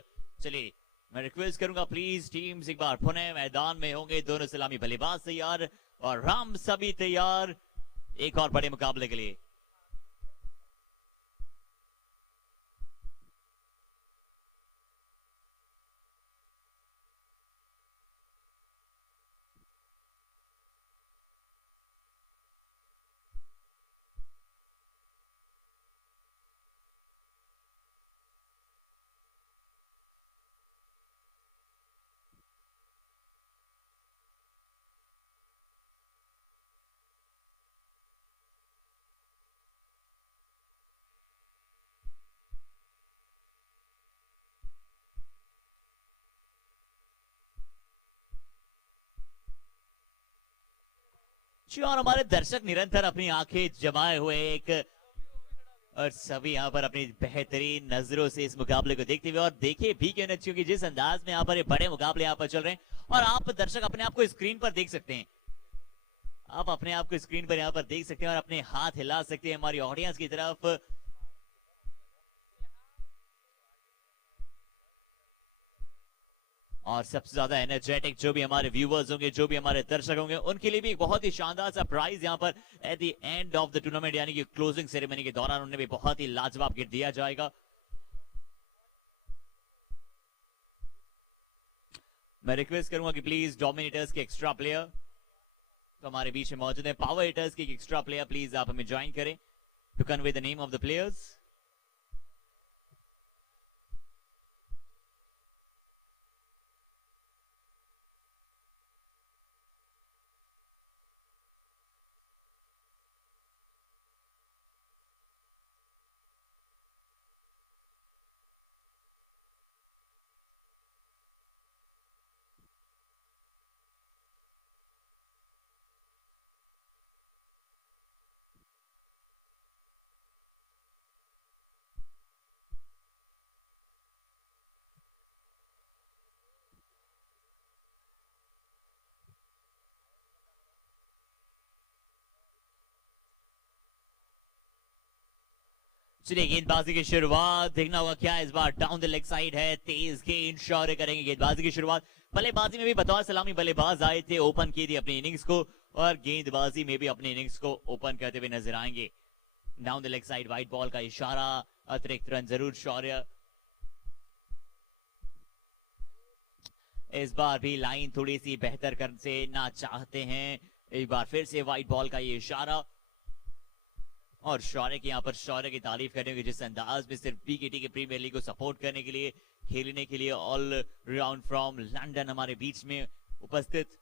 चलिए मैं रिक्वेस्ट करूंगा प्लीज टीम्स एक बार पुनः मैदान में होंगे, दोनों सलामी बल्लेबाज तैयार और राम सभी तैयार एक और बड़े मुकाबले के लिए। और हमारे दर्शक निरंतर अपनी आंखें जमाए हुए एक और सभी यहाँ पर अपनी बेहतरीन नजरों से इस मुकाबले को देखते हुए, और देखे भी क्यों न क्योंकि जिस अंदाज में यहाँ पर ये बड़े मुकाबले यहाँ पर चल रहे हैं और आप दर्शक अपने आप को स्क्रीन पर देख सकते हैं, आप अपने आप को स्क्रीन पर यहाँ पर देख सकते हैं और अपने हाथ हिला सकते हैं हमारी ऑडियंस की तरफ। और सबसे ज्यादा एनर्जेटिक जो भी हमारे व्यूवर्स होंगे, जो भी हमारे दर्शक होंगे, उनके लिए भी एक बहुत ही शानदार सा प्राइज यहाँ पर at the end of the tournament यानी कि क्लोजिंग सेरेमनी के दौरान उन्हें भी बहुत ही लाजवाब गिफ्ट दिया जाएगा। मैं रिक्वेस्ट करूंगा कि प्लीज डोमिनेटर्स के एक्स्ट्रा प्लेयर तो हमारे बीच में मौजूद है, पावर हिटर्स के एक्स्ट्रा प्लेयर प्लीज आप हमें ज्वाइन करें to convey the name of the players. चलिए गेंदबाजी की शुरुआत देखना होगा क्या इस बार डाउन द लेग साइड है, तेज गेंद शौर्य करेंगे गेंदबाजी की शुरुआत। बल्लेबाजी में भी बतौर सलामी बल्लेबाज आए थे, ओपन की थी अपनी इनिंग्स को और गेंदबाजी में भी अपनी इनिंग्स को ओपन करते हुए नजर आएंगे। Down the leg side white ball का इशारा, अतिरिक्त रन जरूर शौर्य। इस बार भी लाइन थोड़ी सी बेहतर कर से ना चाहते हैं। एक बार फिर से वाइट बॉल का ये इशारा और शौर्य की यहाँ पर शौर्य की तारीफ करने की जिस अंदाज में सिर्फ पीकेटी के प्रीमियर लीग को सपोर्ट करने के लिए, खेलने के लिए ऑल राउंड फ्रॉम लंदन हमारे बीच में उपस्थित।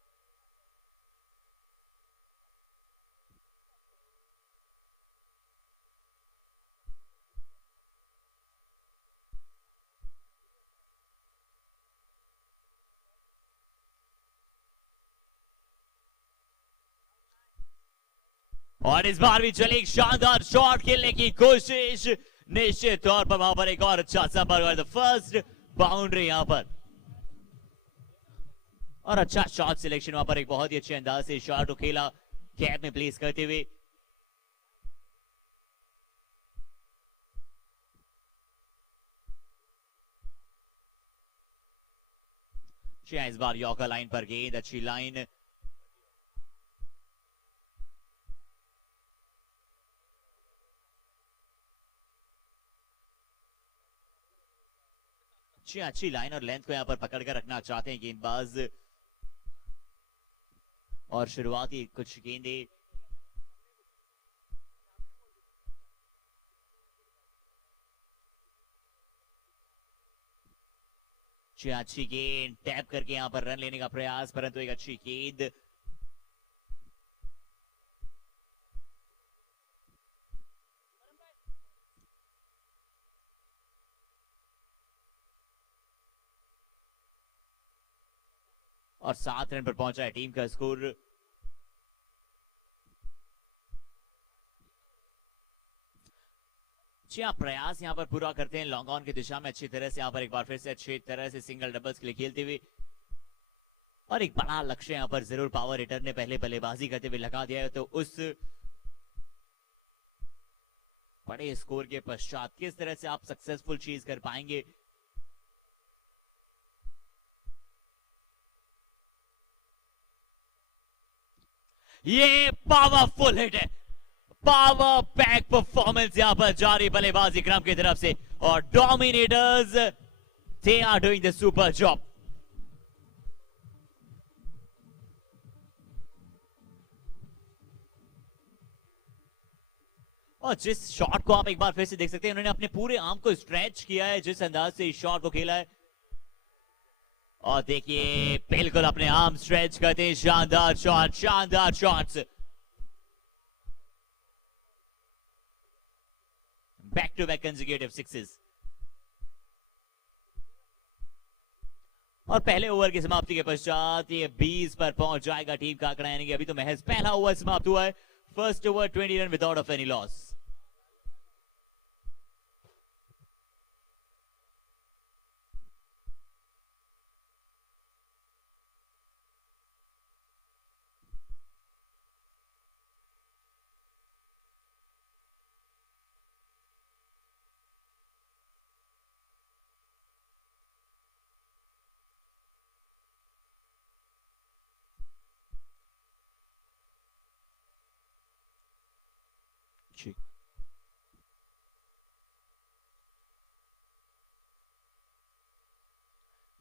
और इस बार भी चली एक शानदार शॉट खेलने की कोशिश, निश्चित तौर पर वहां पर एक और अच्छा संपर्क, फर्स्ट बाउंड्री यहां पर और अच्छा शॉट सिलेक्शन वहां पर एक बहुत ही अच्छे अंदाज से शॉट को खेला कैप में प्लेस करते हुए। इस बार यॉर्कर लाइन पर गेंद, अच्छी लाइन। अच्छी लाइन और लेंथ को यहां पर पकड़ कर रखना चाहते हैं गेंदबाज। और शुरुआती कुछ गेंदे अच्छी गेंद टैप करके यहां पर रन लेने का प्रयास, परंतु एक अच्छी गेंद। और 7 रन पर पहुंचा है टीम का स्कोर। प्रयास यहां पर पूरा करते हैं लॉन्ग ऑन की दिशा में अच्छी तरह से, यहां पर एक बार फिर से अच्छी तरह से सिंगल डबल्स के लिए खेलते हुए और एक बड़ा लक्ष्य यहां पर जरूर पावर हिटर ने पहले बल्लेबाजी करते हुए लगा दिया है। तो उस बड़े स्कोर के पश्चात किस तरह से आप सक्सेसफुल चीज कर पाएंगे, ये पावरफुल हिट है, पावर पैक परफॉर्मेंस यहां पर जारी बल्लेबाजी क्रम की तरफ से और dominators they are doing the super job. और जिस शॉट को आप एक बार फिर से देख सकते हैं, उन्होंने अपने पूरे आर्म को स्ट्रेच किया है, जिस अंदाज से इस शॉट को खेला है। और देखिए बिल्कुल अपने आर्म स्ट्रेच करते हैं, शानदार शॉट, शानदार shots. Back to back consecutive sixes. और पहले ओवर की समाप्ति के पश्चात ये 20 पर पहुंच जाएगा टीम का आंकड़ा, यानी कि अभी तो महज पहला ओवर समाप्त हुआ है। First over 20 run without of any loss.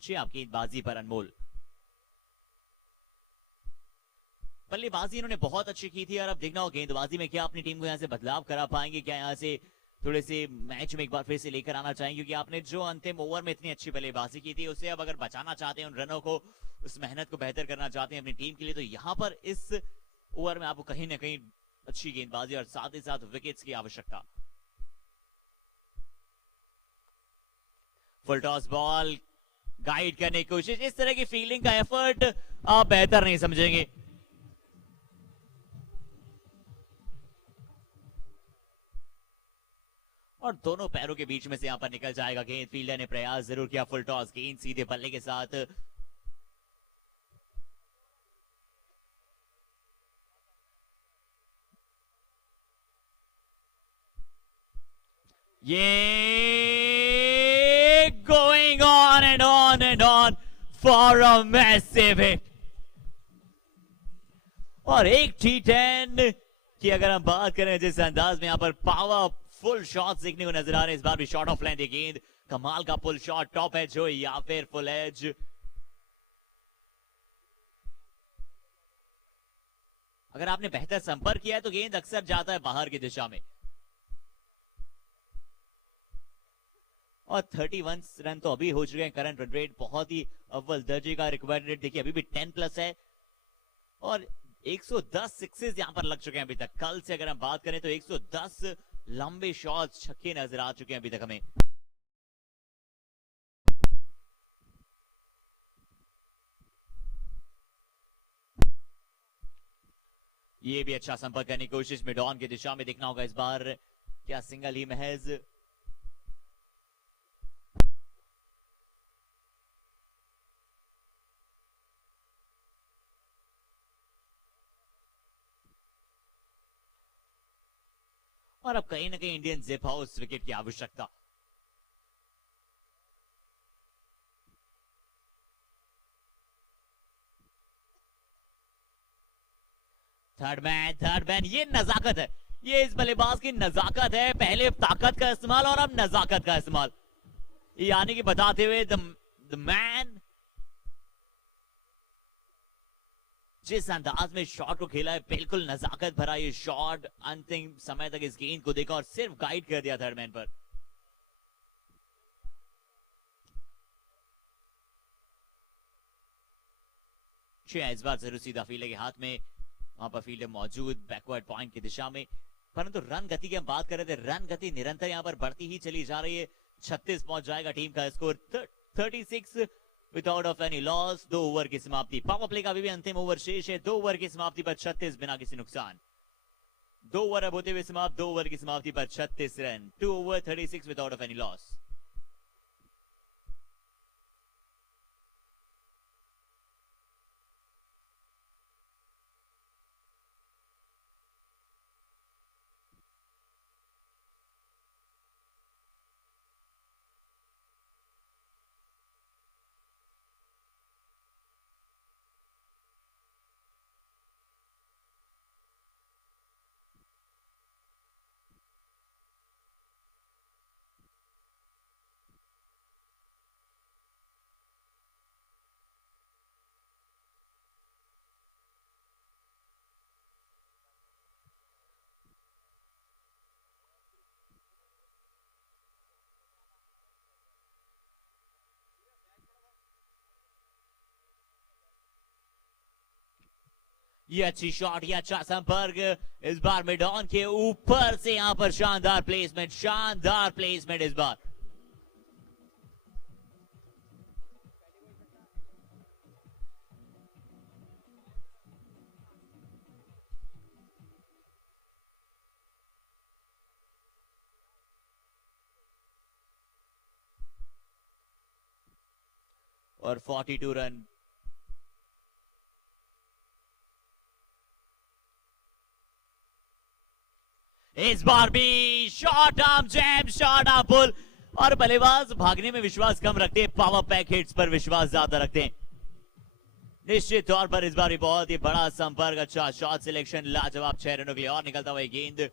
आपकी बाजी पर अनमोल। बल्लेबाजी इन्होंने बहुत अच्छी की थी और अब देखना हो गेंदबाजी में क्या अपनी टीम को यहां से बदलाव करा पाएंगे, क्या यहां से थोड़े से मैच में एक बार फिर से लेकर आना चाहेंगे, क्योंकि आपने जो अंतिम ओवर में इतनी अच्छी बल्लेबाजी की थी उसे अब अगर बचाना चाहते हैं, उन रनों को, उस मेहनत को बेहतर करना चाहते हैं अपनी टीम के लिए, तो यहां पर इस ओवर में आपको कहीं ना कहीं अच्छी गेंदबाजी और साथ ही साथ विकेट्स की आवश्यकता। फुल टॉस बॉल, गाइड करने की कोशिश, इस तरह की फील्डिंग का एफर्ट आप बेहतर नहीं समझेंगे। और दोनों पैरों के बीच में से यहां पर निकल जाएगा गेंद। फील्डर ने प्रयास जरूर किया, फुल टॉस, गेंद सीधे बल्ले के साथ। ये going on and on and on for a massive hit. और एक T10 की अगर हम बात करें जिस अंदाज में यहाँ पर पावरफुल शॉट्स देखने को नजर आ रहे हैं, इस बार भी शॉट ऑफ लेंथ ये गेंद, कमाल का पुल शॉट, टॉप एज हो या फिर फुल एज। अगर आपने बेहतर संपर्क किया है तो गेंद अक्सर जाता है बाहर की दिशा में। और 31 रन तो अभी हो चुके हैं, करंट रन रेट बहुत ही अव्वल दर्जे का, रिक्वायर्ड रेट देखिए अभी भी 10+ है और 110 सिक्सेस यहां पर लग चुके हैं अभी तक। कल से अगर हम बात करें तो 110 लंबे शॉट्स छक्के नजर आ चुके हैं अभी तक हमें। ये भी अच्छा संपर्क करने की कोशिश मिड ऑन की दिशा में, देखना होगा इस बार क्या सिंगल ही महज। और अब कहीं ना कहीं इंडियन जिप हाउस विकेट की आवश्यकता। थर्ड मैन, ये नजाकत है, ये इस बल्लेबाज की नजाकत है। पहले ताकत का इस्तेमाल और अब नजाकत का इस्तेमाल, यानी कि बताते हुए द मैन जिस अंदाज में शॉट को खेला है, बिल्कुल नजाकत भरा ये शॉट, अंतिम समय तक इस गेंद को देखा और सिर्फ गाइड कर दिया थर्ड मैन पर। इस बार जरूर सीधा फील्डर के हाथ में, वहां पर फील्डर मौजूद बैकवर्ड पॉइंट की दिशा में, परंतु रन गति की हम बात कर रहे थे, रन गति निरंतर यहां पर बढ़ती ही चली जा रही है। 36 पहुंच जाएगा टीम का score, 36 without of any loss. 2 over की समाप्ति, पावर प्ले का अभी भी अंतिम ओवर शेष है। 2 ओवर की समाप्ति पर 36 बिना किसी नुकसान। 2 ओवर अब होते हुए समाप्त, 2 ओवर की समाप्ति पर 36 run, 2 over 36 without of any loss. ये अच्छी शॉट, ये अच्छा संपर्क, इस बार मिड ऑन के ऊपर से यहां पर शानदार प्लेसमेंट, शानदार प्लेसमेंट इस बार। और 42 रन। इस बार भी short arm jab, short arm pull, और बल्लेबाज भागने में विश्वास कम रखते हैं, पावर पैक हिट्स पर विश्वास ज्यादा रखते हैं। निश्चित तौर पर इस बार भी बहुत ही बड़ा संपर्क, अच्छा शॉट सिलेक्शन, लाजवाब 6 रनों के लिए और निकलता हुआ गेंद।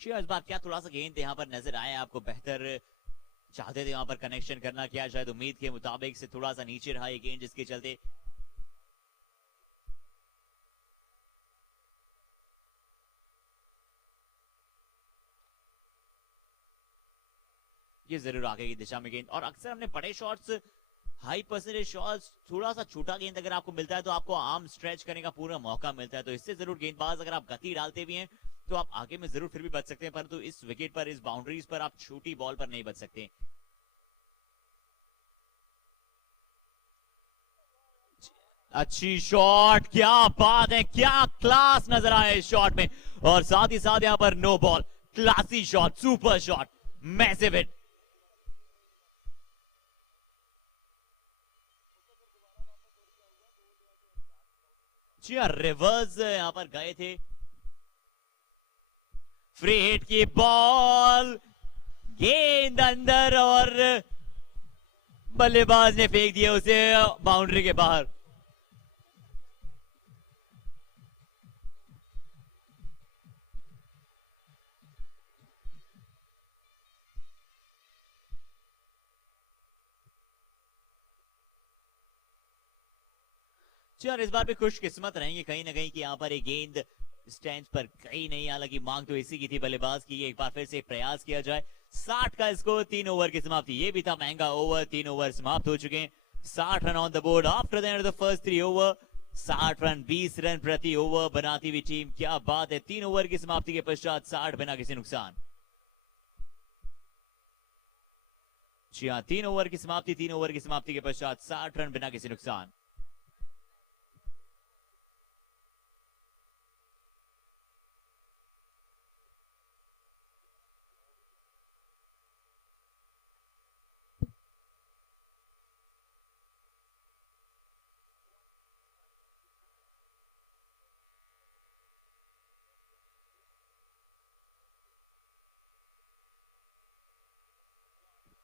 इस बार क्या थोड़ा सा गेंद यहां पर नजर आया आपको, बेहतर चाहते थे वहां पर कनेक्शन करना, क्या शायद उम्मीद के मुताबिक से थोड़ा सा नीचे रहा ये गेंद, जिसके चलते ये जरूर आगे की दिशा में गेंद। और अक्सर हमने बड़े शॉट्स, हाई परसेंटेज शॉट्स, थोड़ा सा छोटा गेंद अगर आपको मिलता है तो आपको आर्म स्ट्रेच करने का पूरा मौका मिलता है, तो इससे जरूर गेंदबाज अगर आप गति डालते भी हैं तो आप आगे में जरूर फिर भी बच सकते हैं, परंतु इस विकेट पर, इस बाउंड्रीज पर आप छोटी बॉल पर नहीं बच सकते। अच्छी शॉट, क्या बात है, क्या क्लास नजर आया इस शॉट में। और साथ ही साथ यहां पर no ball, classy shot, super shot, massive hit. जी हाँ, रिवर्स यहां पर गए थे। फ्री हिट की बॉल, गेंद अंदर और बल्लेबाज ने फेंक दिया उसे बाउंड्री के बाहर। यार इस बार भी खुशकिस्मत रहेंगे कहीं ना कहीं कि यहाँ पर एक गेंद स्टैंड पर कहीं नहीं, हालांकि मांग तो इसी की थी बल्लेबाज की। एक बार फिर से प्रयास किया जाए। 60 का स्कोर, 3 ओवर की समाप्ति। ये भी था महंगा ओवर, 3 ओवर समाप्त हो चुके हैं। 60 run on the board after the end of the first 3 over. 60 run, 20 run प्रति ओवर बनाती हुई टीम, क्या बात है। 3 ओवर की समाप्ति के पश्चात 60 बिना किसी नुकसान। जी हाँ, 3 ओवर की समाप्ति, 3 ओवर की समाप्ति के पश्चात 60 रन बिना किसी नुकसान।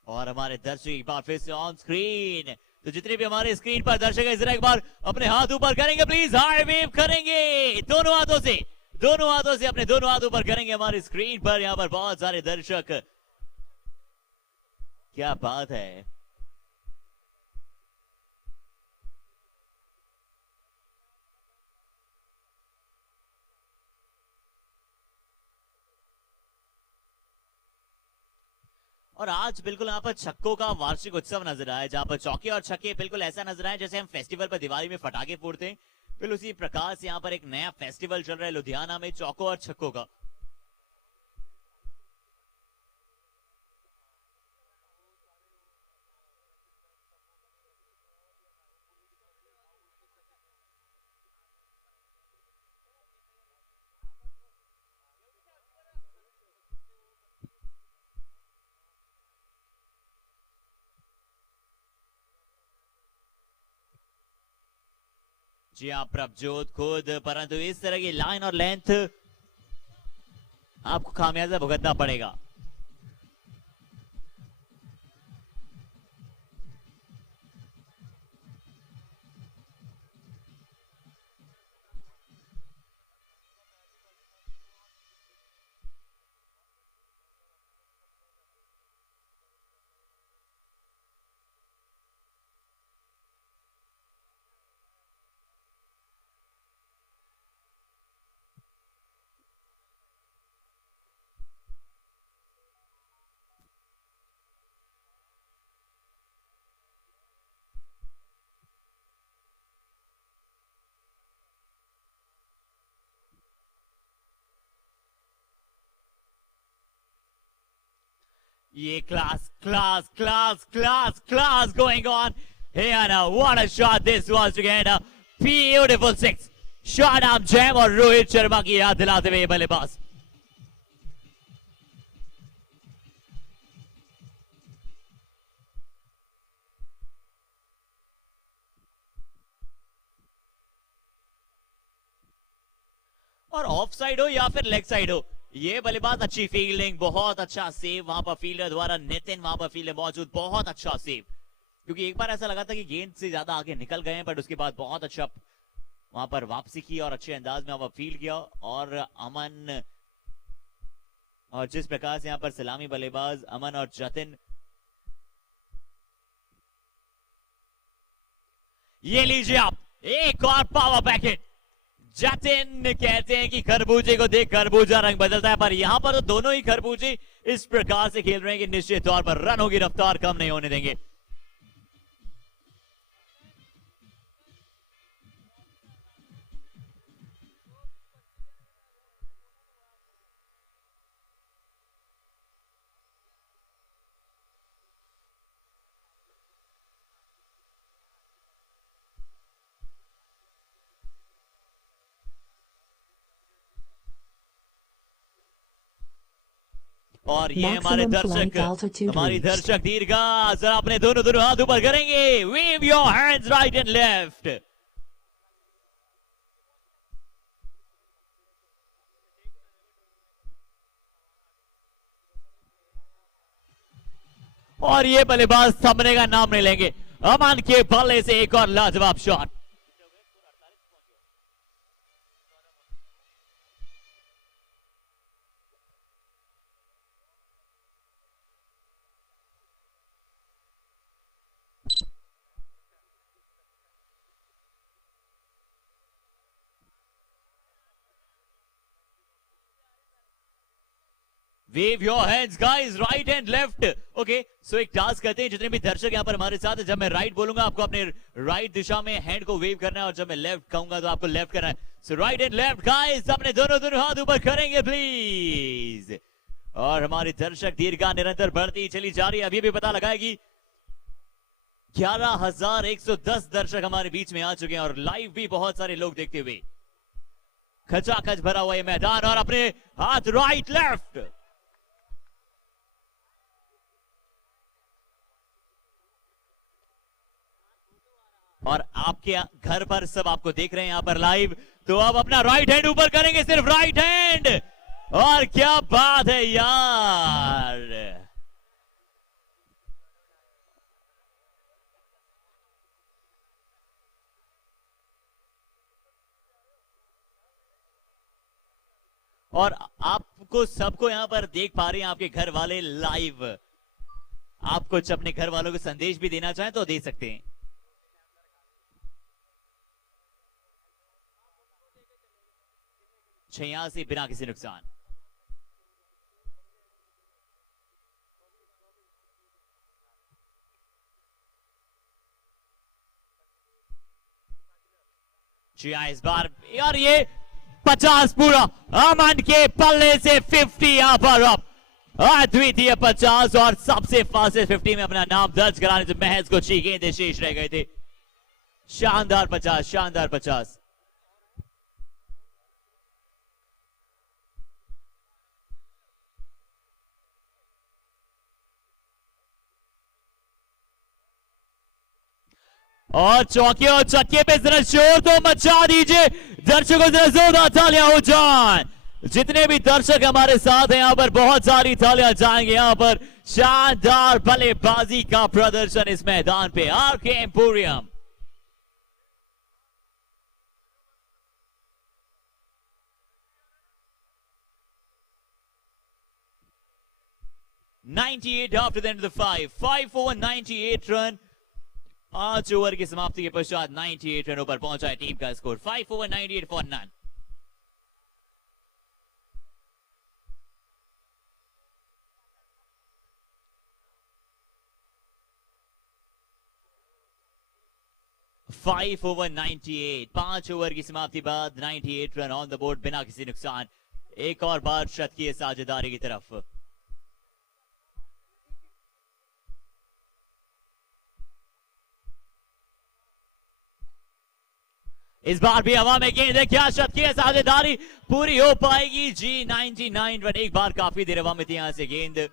और हमारे दर्शक एक बार फिर से ऑन स्क्रीन। तो जितने भी हमारे स्क्रीन पर दर्शक है, जरा एक बार अपने हाथ ऊपर करेंगे प्लीज, हाई वेव करेंगे दोनों हाथों से, दोनों हाथों से अपने दोनों हाथ ऊपर करेंगे हमारी स्क्रीन पर। यहाँ पर बहुत सारे दर्शक, क्या बात है। और आज बिल्कुल यहाँ पर छक्कों का वार्षिक उत्सव नजर आया, जहां पर चौके और छक्के बिल्कुल ऐसा नजर आया जैसे हम फेस्टिवल पर दिवाली में पटाखे फोड़ते हैं। बिल्कुल उसी प्रकार से यहाँ पर एक नया फेस्टिवल चल रहा है लुधियाना में, चौकों और छक्कों का। जी हाँ, प्रभजोत खुद, परंतु इस तरह की लाइन और लेंथ आपको खामियाजा भुगतना पड़ेगा। Yeah, class going on here now. What a shot this was to get a beautiful six. Shot jam और रोहित शर्मा की याद दिलाते हुए बल्लेबाज। और ऑफ साइड हो या फिर लेग साइड हो, ये बल्लेबाज अच्छी फील्डिंग, बहुत अच्छा सेव वहां पर फील्डर द्वारा, नितिन वहां पर फील्डर मौजूद, बहुत अच्छा सेव। क्योंकि एक बार ऐसा लगा था कि गेंद से ज्यादा आगे निकल गए, बट उसके बाद बहुत अच्छा वहां पर वापसी की और अच्छे अंदाज में वहां फील्ड किया। और अमन, और जिस प्रकार से यहां पर सलामी बल्लेबाज अमन और जतिन, ये लीजिए आप एक और पावर पैकेट। जतिन कहते हैं कि खरबूजे को देख खरबूजा रंग बदलता है, पर यहां पर तो दोनों ही खरबूजे इस प्रकार से खेल रहे हैं कि निश्चित तौर पर रनों की रफ्तार कम नहीं होने देंगे। और ये हमारे Maximum दर्शक flight altitude हमारी reached. दर्शक दीर्घा जरा अपने दोनों दोनों हाथ ऊपर करेंगे. Wave your hands right and left. और ये बल्लेबाज थमने का नाम नहीं लेंगे. अमन के बल्ले से एक और लाजवाब shot. Wave your hands guys, right and left. Okay, so एक टास्क करते हैं जितने भी दर्शक यहाँ पर हमारे साथ हैं. जब मैं राइट बोलूंगा आपको अपने राइट दिशा में हैंड को वेव करना है और जब मैं लेफ्ट कहूंगा तो आपको लेफ्ट करना है. सो राइट एंड लेफ्ट गाइस, अपने दोनों दोनों हाथ ऊपर करेंगे प्लीज. और हमारी दर्शक दीर्घा निरंतर बढ़ती चली जा रही है. अभी भी पता लगा है कि 11,110 दर्शक हमारे बीच में आ चुके हैं और लाइव भी बहुत सारे लोग देखते हुए. खचाखच भरा हुआ ये मैदान और अपने हाथ राइट लेफ्ट. और आपके घर पर सब आपको देख रहे हैं यहाँ पर लाइव. तो आप अपना राइट हैंड ऊपर करेंगे, सिर्फ राइट हैंड. और क्या बात है यार. और आपको सबको यहां पर देख पा रहे हैं आपके घर वाले लाइव. आप कुछ अपने घर वालों को संदेश भी देना चाहें तो दे सकते हैं. 86 बिना किसी नुकसान. इस बार यार ये 50 पूरा अमन के पल्ले से 50 यहां पर अब अद्वितीय 50 और सबसे फास्टेस्ट 50 में अपना नाम दर्ज कराने से महज कुछ ही गेंदें शेष रह गए थे. शानदार 50, शानदार 50. और चौके और चक्के पे जरा शोर तो मचा दीजिए. दर्शकों जरा जोरदार तालियां हो जाएं. जितने भी दर्शक हमारे साथ हैं यहां पर बहुत सारी तालियां जाएंगे. यहां पर शानदार बल्लेबाजी का प्रदर्शन इस मैदान पे. RK emporium (98) after the end of the 5 over 98 run. 5 over की समाप्ति के पश्चात 98 रनों पर पहुंचा है टीम का score. 5 over 98 for none. Five over 98. 5 over की समाप्ति बाद 98 रन ऑन द बोर्ड बिना किसी नुकसान. एक और बार शतकीय साझेदारी की तरफ. इस बार भी हवा में गेंद है. क्या शतकीय साझेदारी पूरी हो पाएगी? जी 99 रन. एक बार काफी देर हवा में थी यहां से गेंद.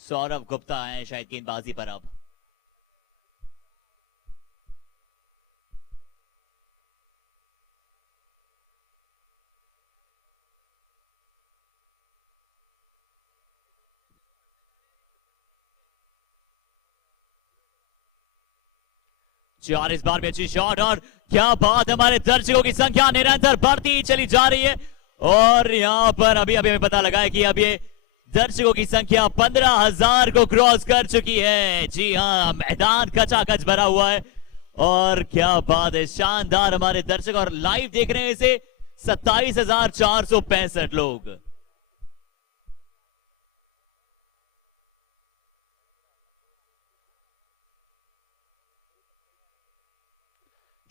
सौरभ गुप्ता है शायद गेंदबाजी पर अब. चार इस बार में अच्छी शॉट. और क्या बात, हमारे दर्शकों की संख्या निरंतर बढ़ती चली जा रही है. और यहां पर अभी अभी हमें पता लगा है कि अब ये दर्शकों की संख्या 15,000 को क्रॉस कर चुकी है. जी हां, मैदान खचाखच भरा हुआ है. और क्या बात है, शानदार हमारे दर्शक. और लाइव देख रहे हैं इसे 27,465 लोग.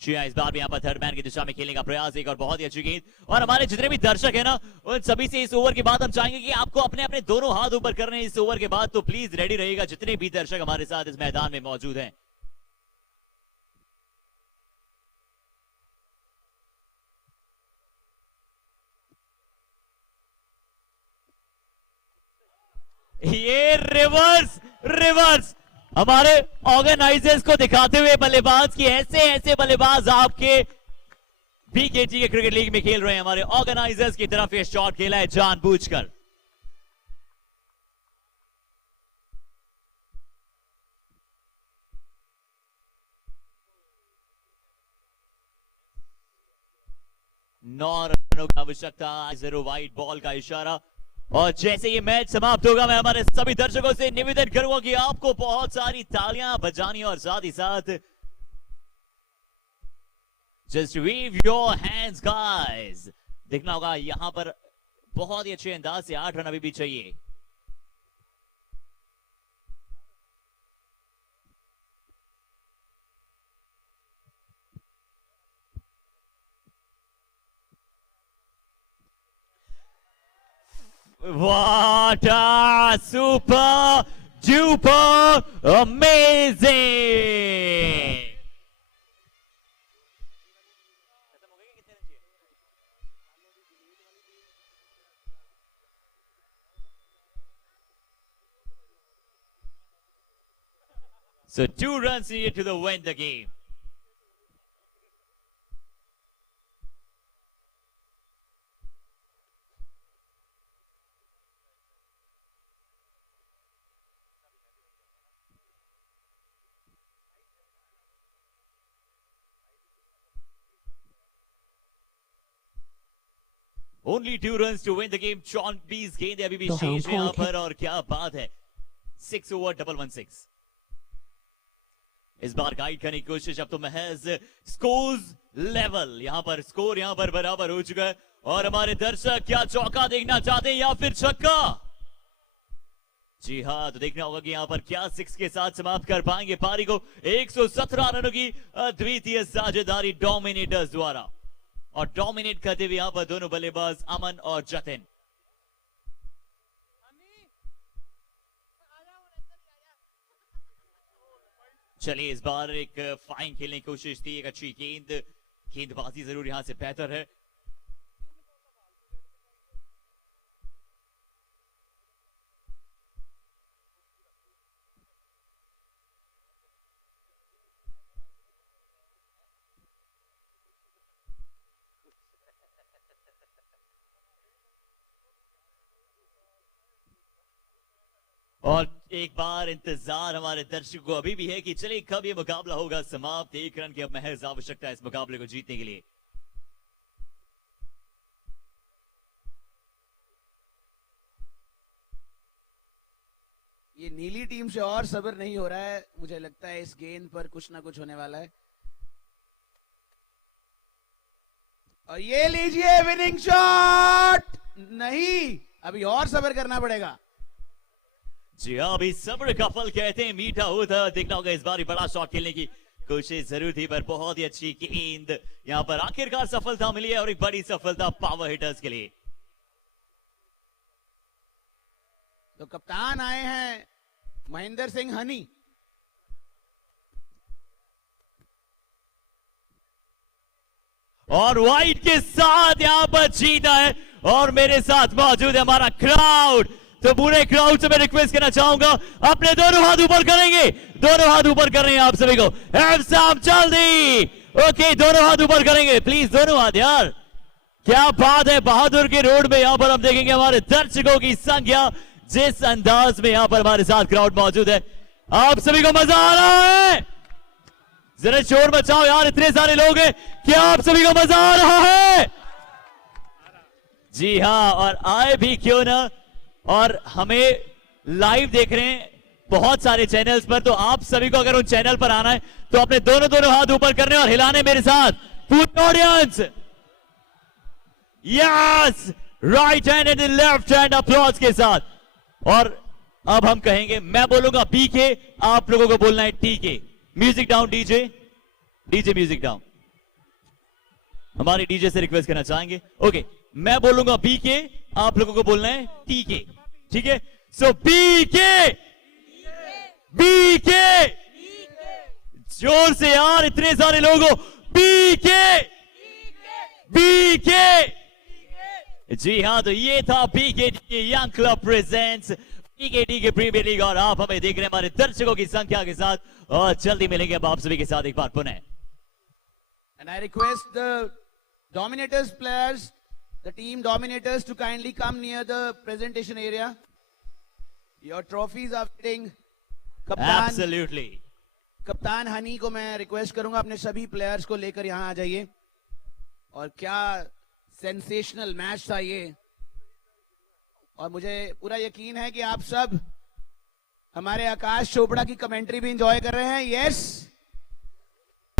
शिया इस बार भी यहां पर थर्ड मैन की दिशा में खेलने का प्रयास. एक और बहुत ही अच्छी गेंद. और हमारे जितने भी दर्शक है ना, उन सभी से इस ओवर के बाद हम चाहेंगे कि आपको अपने अपने दोनों हाथ ऊपर करने इस ओवर के बाद. तो प्लीज रेडी रहिएगा जितने भी दर्शक हमारे साथ इस मैदान में मौजूद हैं. ये रिवर्स रिवर्स हमारे ऑर्गेनाइजर्स को दिखाते हुए बल्लेबाज की ऐसे ऐसे बल्लेबाज आपके बीकेटी के क्रिकेट लीग में खेल रहे हैं। हमारे ऑर्गेनाइजर्स की तरफ ये शॉट खेला है जानबूझकर। नौ रनों की आवश्यकता, 0 वाइड बॉल का इशारा। और जैसे ये मैच समाप्त होगा मैं हमारे सभी दर्शकों से निवेदन करूंगा कि आपको बहुत सारी तालियां बजानी और साथ ही साथ just wave your hands guys. देखना होगा यहां पर बहुत ही अच्छे अंदाज से 8 रन अभी भी चाहिए। What a super duper amazing! So 2 runs needed to win the game. Only 2 runs to win the game. John B's गेंद अभी भी शेष है यहाँ पर और क्या बात है। 6 over 116। इस बार गाइड करने की कोशिश अब तो महज स्कोर्स लेवल, यहाँ पर स्कोर यहाँ पर बराबर हो चुका है और हमारे दर्शक क्या चौका देखना चाहते हैं या फिर छक्का। जी हाँ, तो देखना होगा कि यहाँ पर क्या 6 के साथ समाप्त कर पाएंगे पारी को। 117 रनों की अद्वितीय साझेदारी डोमिनेटर्स द्वारा और डोमिनेट करते हुए यहां पर दोनों बल्लेबाज अमन और जतिन। चलिए इस बार एक फाइन खेलने की कोशिश थी, एक अच्छी गेंदबाजी जरूर यहां से बेहतर है। और एक बार इंतजार हमारे दर्शकों को अभी भी है कि चलिए कब ये मुकाबला होगा समाप्त। 1 रन की अब महज आवश्यकता है इस मुकाबले को जीतने के लिए। ये नीली टीम से और सब्र नहीं हो रहा है, मुझे लगता है इस गेंद पर कुछ ना कुछ होने वाला है। और ये लीजिए विनिंग शॉट। नहीं, अभी और सब्र करना पड़ेगा। जी हाँ, अभी सब्र का फल कहते हैं मीठा होता है। देखना होगा इस बार बड़ा शॉट खेलने की कोशिश जरूर थी पर बहुत ही अच्छी गेंद यहां पर आखिरकार सफलता मिली है और एक बड़ी सफलता पावर हिटर्स के लिए। तो कप्तान आए हैं महेंद्र सिंह हनी। और वाइट के साथ यहां पर जीता है और मेरे साथ मौजूद है हमारा क्राउड। तो पूरे क्राउड से मैं रिक्वेस्ट करना चाहूंगा अपने दोनों हाथ ऊपर करेंगे, दोनों हाथ ऊपर कर रहे हैं आप सभी को। जल्दी ओके, दोनों हाथ ऊपर करेंगे प्लीज, दोनों हाथ यार। क्या बात है, बहादुर के रोड में यहां पर हम देखेंगे हमारे दर्शकों की संख्या जिस अंदाज में यहां पर हमारे साथ क्राउड मौजूद है। आप सभी को मजा आ रहा है? जरा शोर मचाओ यार, इतने सारे लोग हैं। क्या आप सभी को मजा आ रहा है? जी हाँ, और आए भी क्यों ना। और हमें लाइव देख रहे हैं बहुत सारे चैनल्स पर, तो आप सभी को अगर उन चैनल पर आना है तो अपने दोनों हाथ ऊपर करने और हिलाने मेरे साथ पूरी audience. Yes, right hand and left hand applause के साथ। और अब हम कहेंगे, मैं बोलूंगा पीके, आप लोगों को बोलना है टीके। Music down DJ, DJ music down. हमारे डीजे से रिक्वेस्ट करना चाहेंगे। ओके, मैं बोलूंगा बीके, आप लोगों को बोलना है टीके, ठीक है? सो बीके, बीके, जोर से यार, इतने सारे लोगों। BK, BK. जी हाँ, तो ये था बीके यंग क्लब प्रेजेंट्स की प्रीमियर लीग और आप हमें देख रहे हैं हमारे दर्शकों की संख्या के साथ और जल्दी मिलेंगे अब आप सभी के साथ एक बार पुनः। And I request the Dominators players, the team Dominators, to kindly come near the presentation area. Your trophies are fitting. Absolutely. कप्तान हनी को मैं रिक्वेस्ट करूंगा अपने सभी प्लेयर्स को लेकर यहां आ जाइए। और क्या सेंसेशनल मैच था ये, और मुझे पूरा यकीन है कि आप सब हमारे आकाश चोपड़ा की कमेंट्री भी एंजॉय कर रहे हैं। यस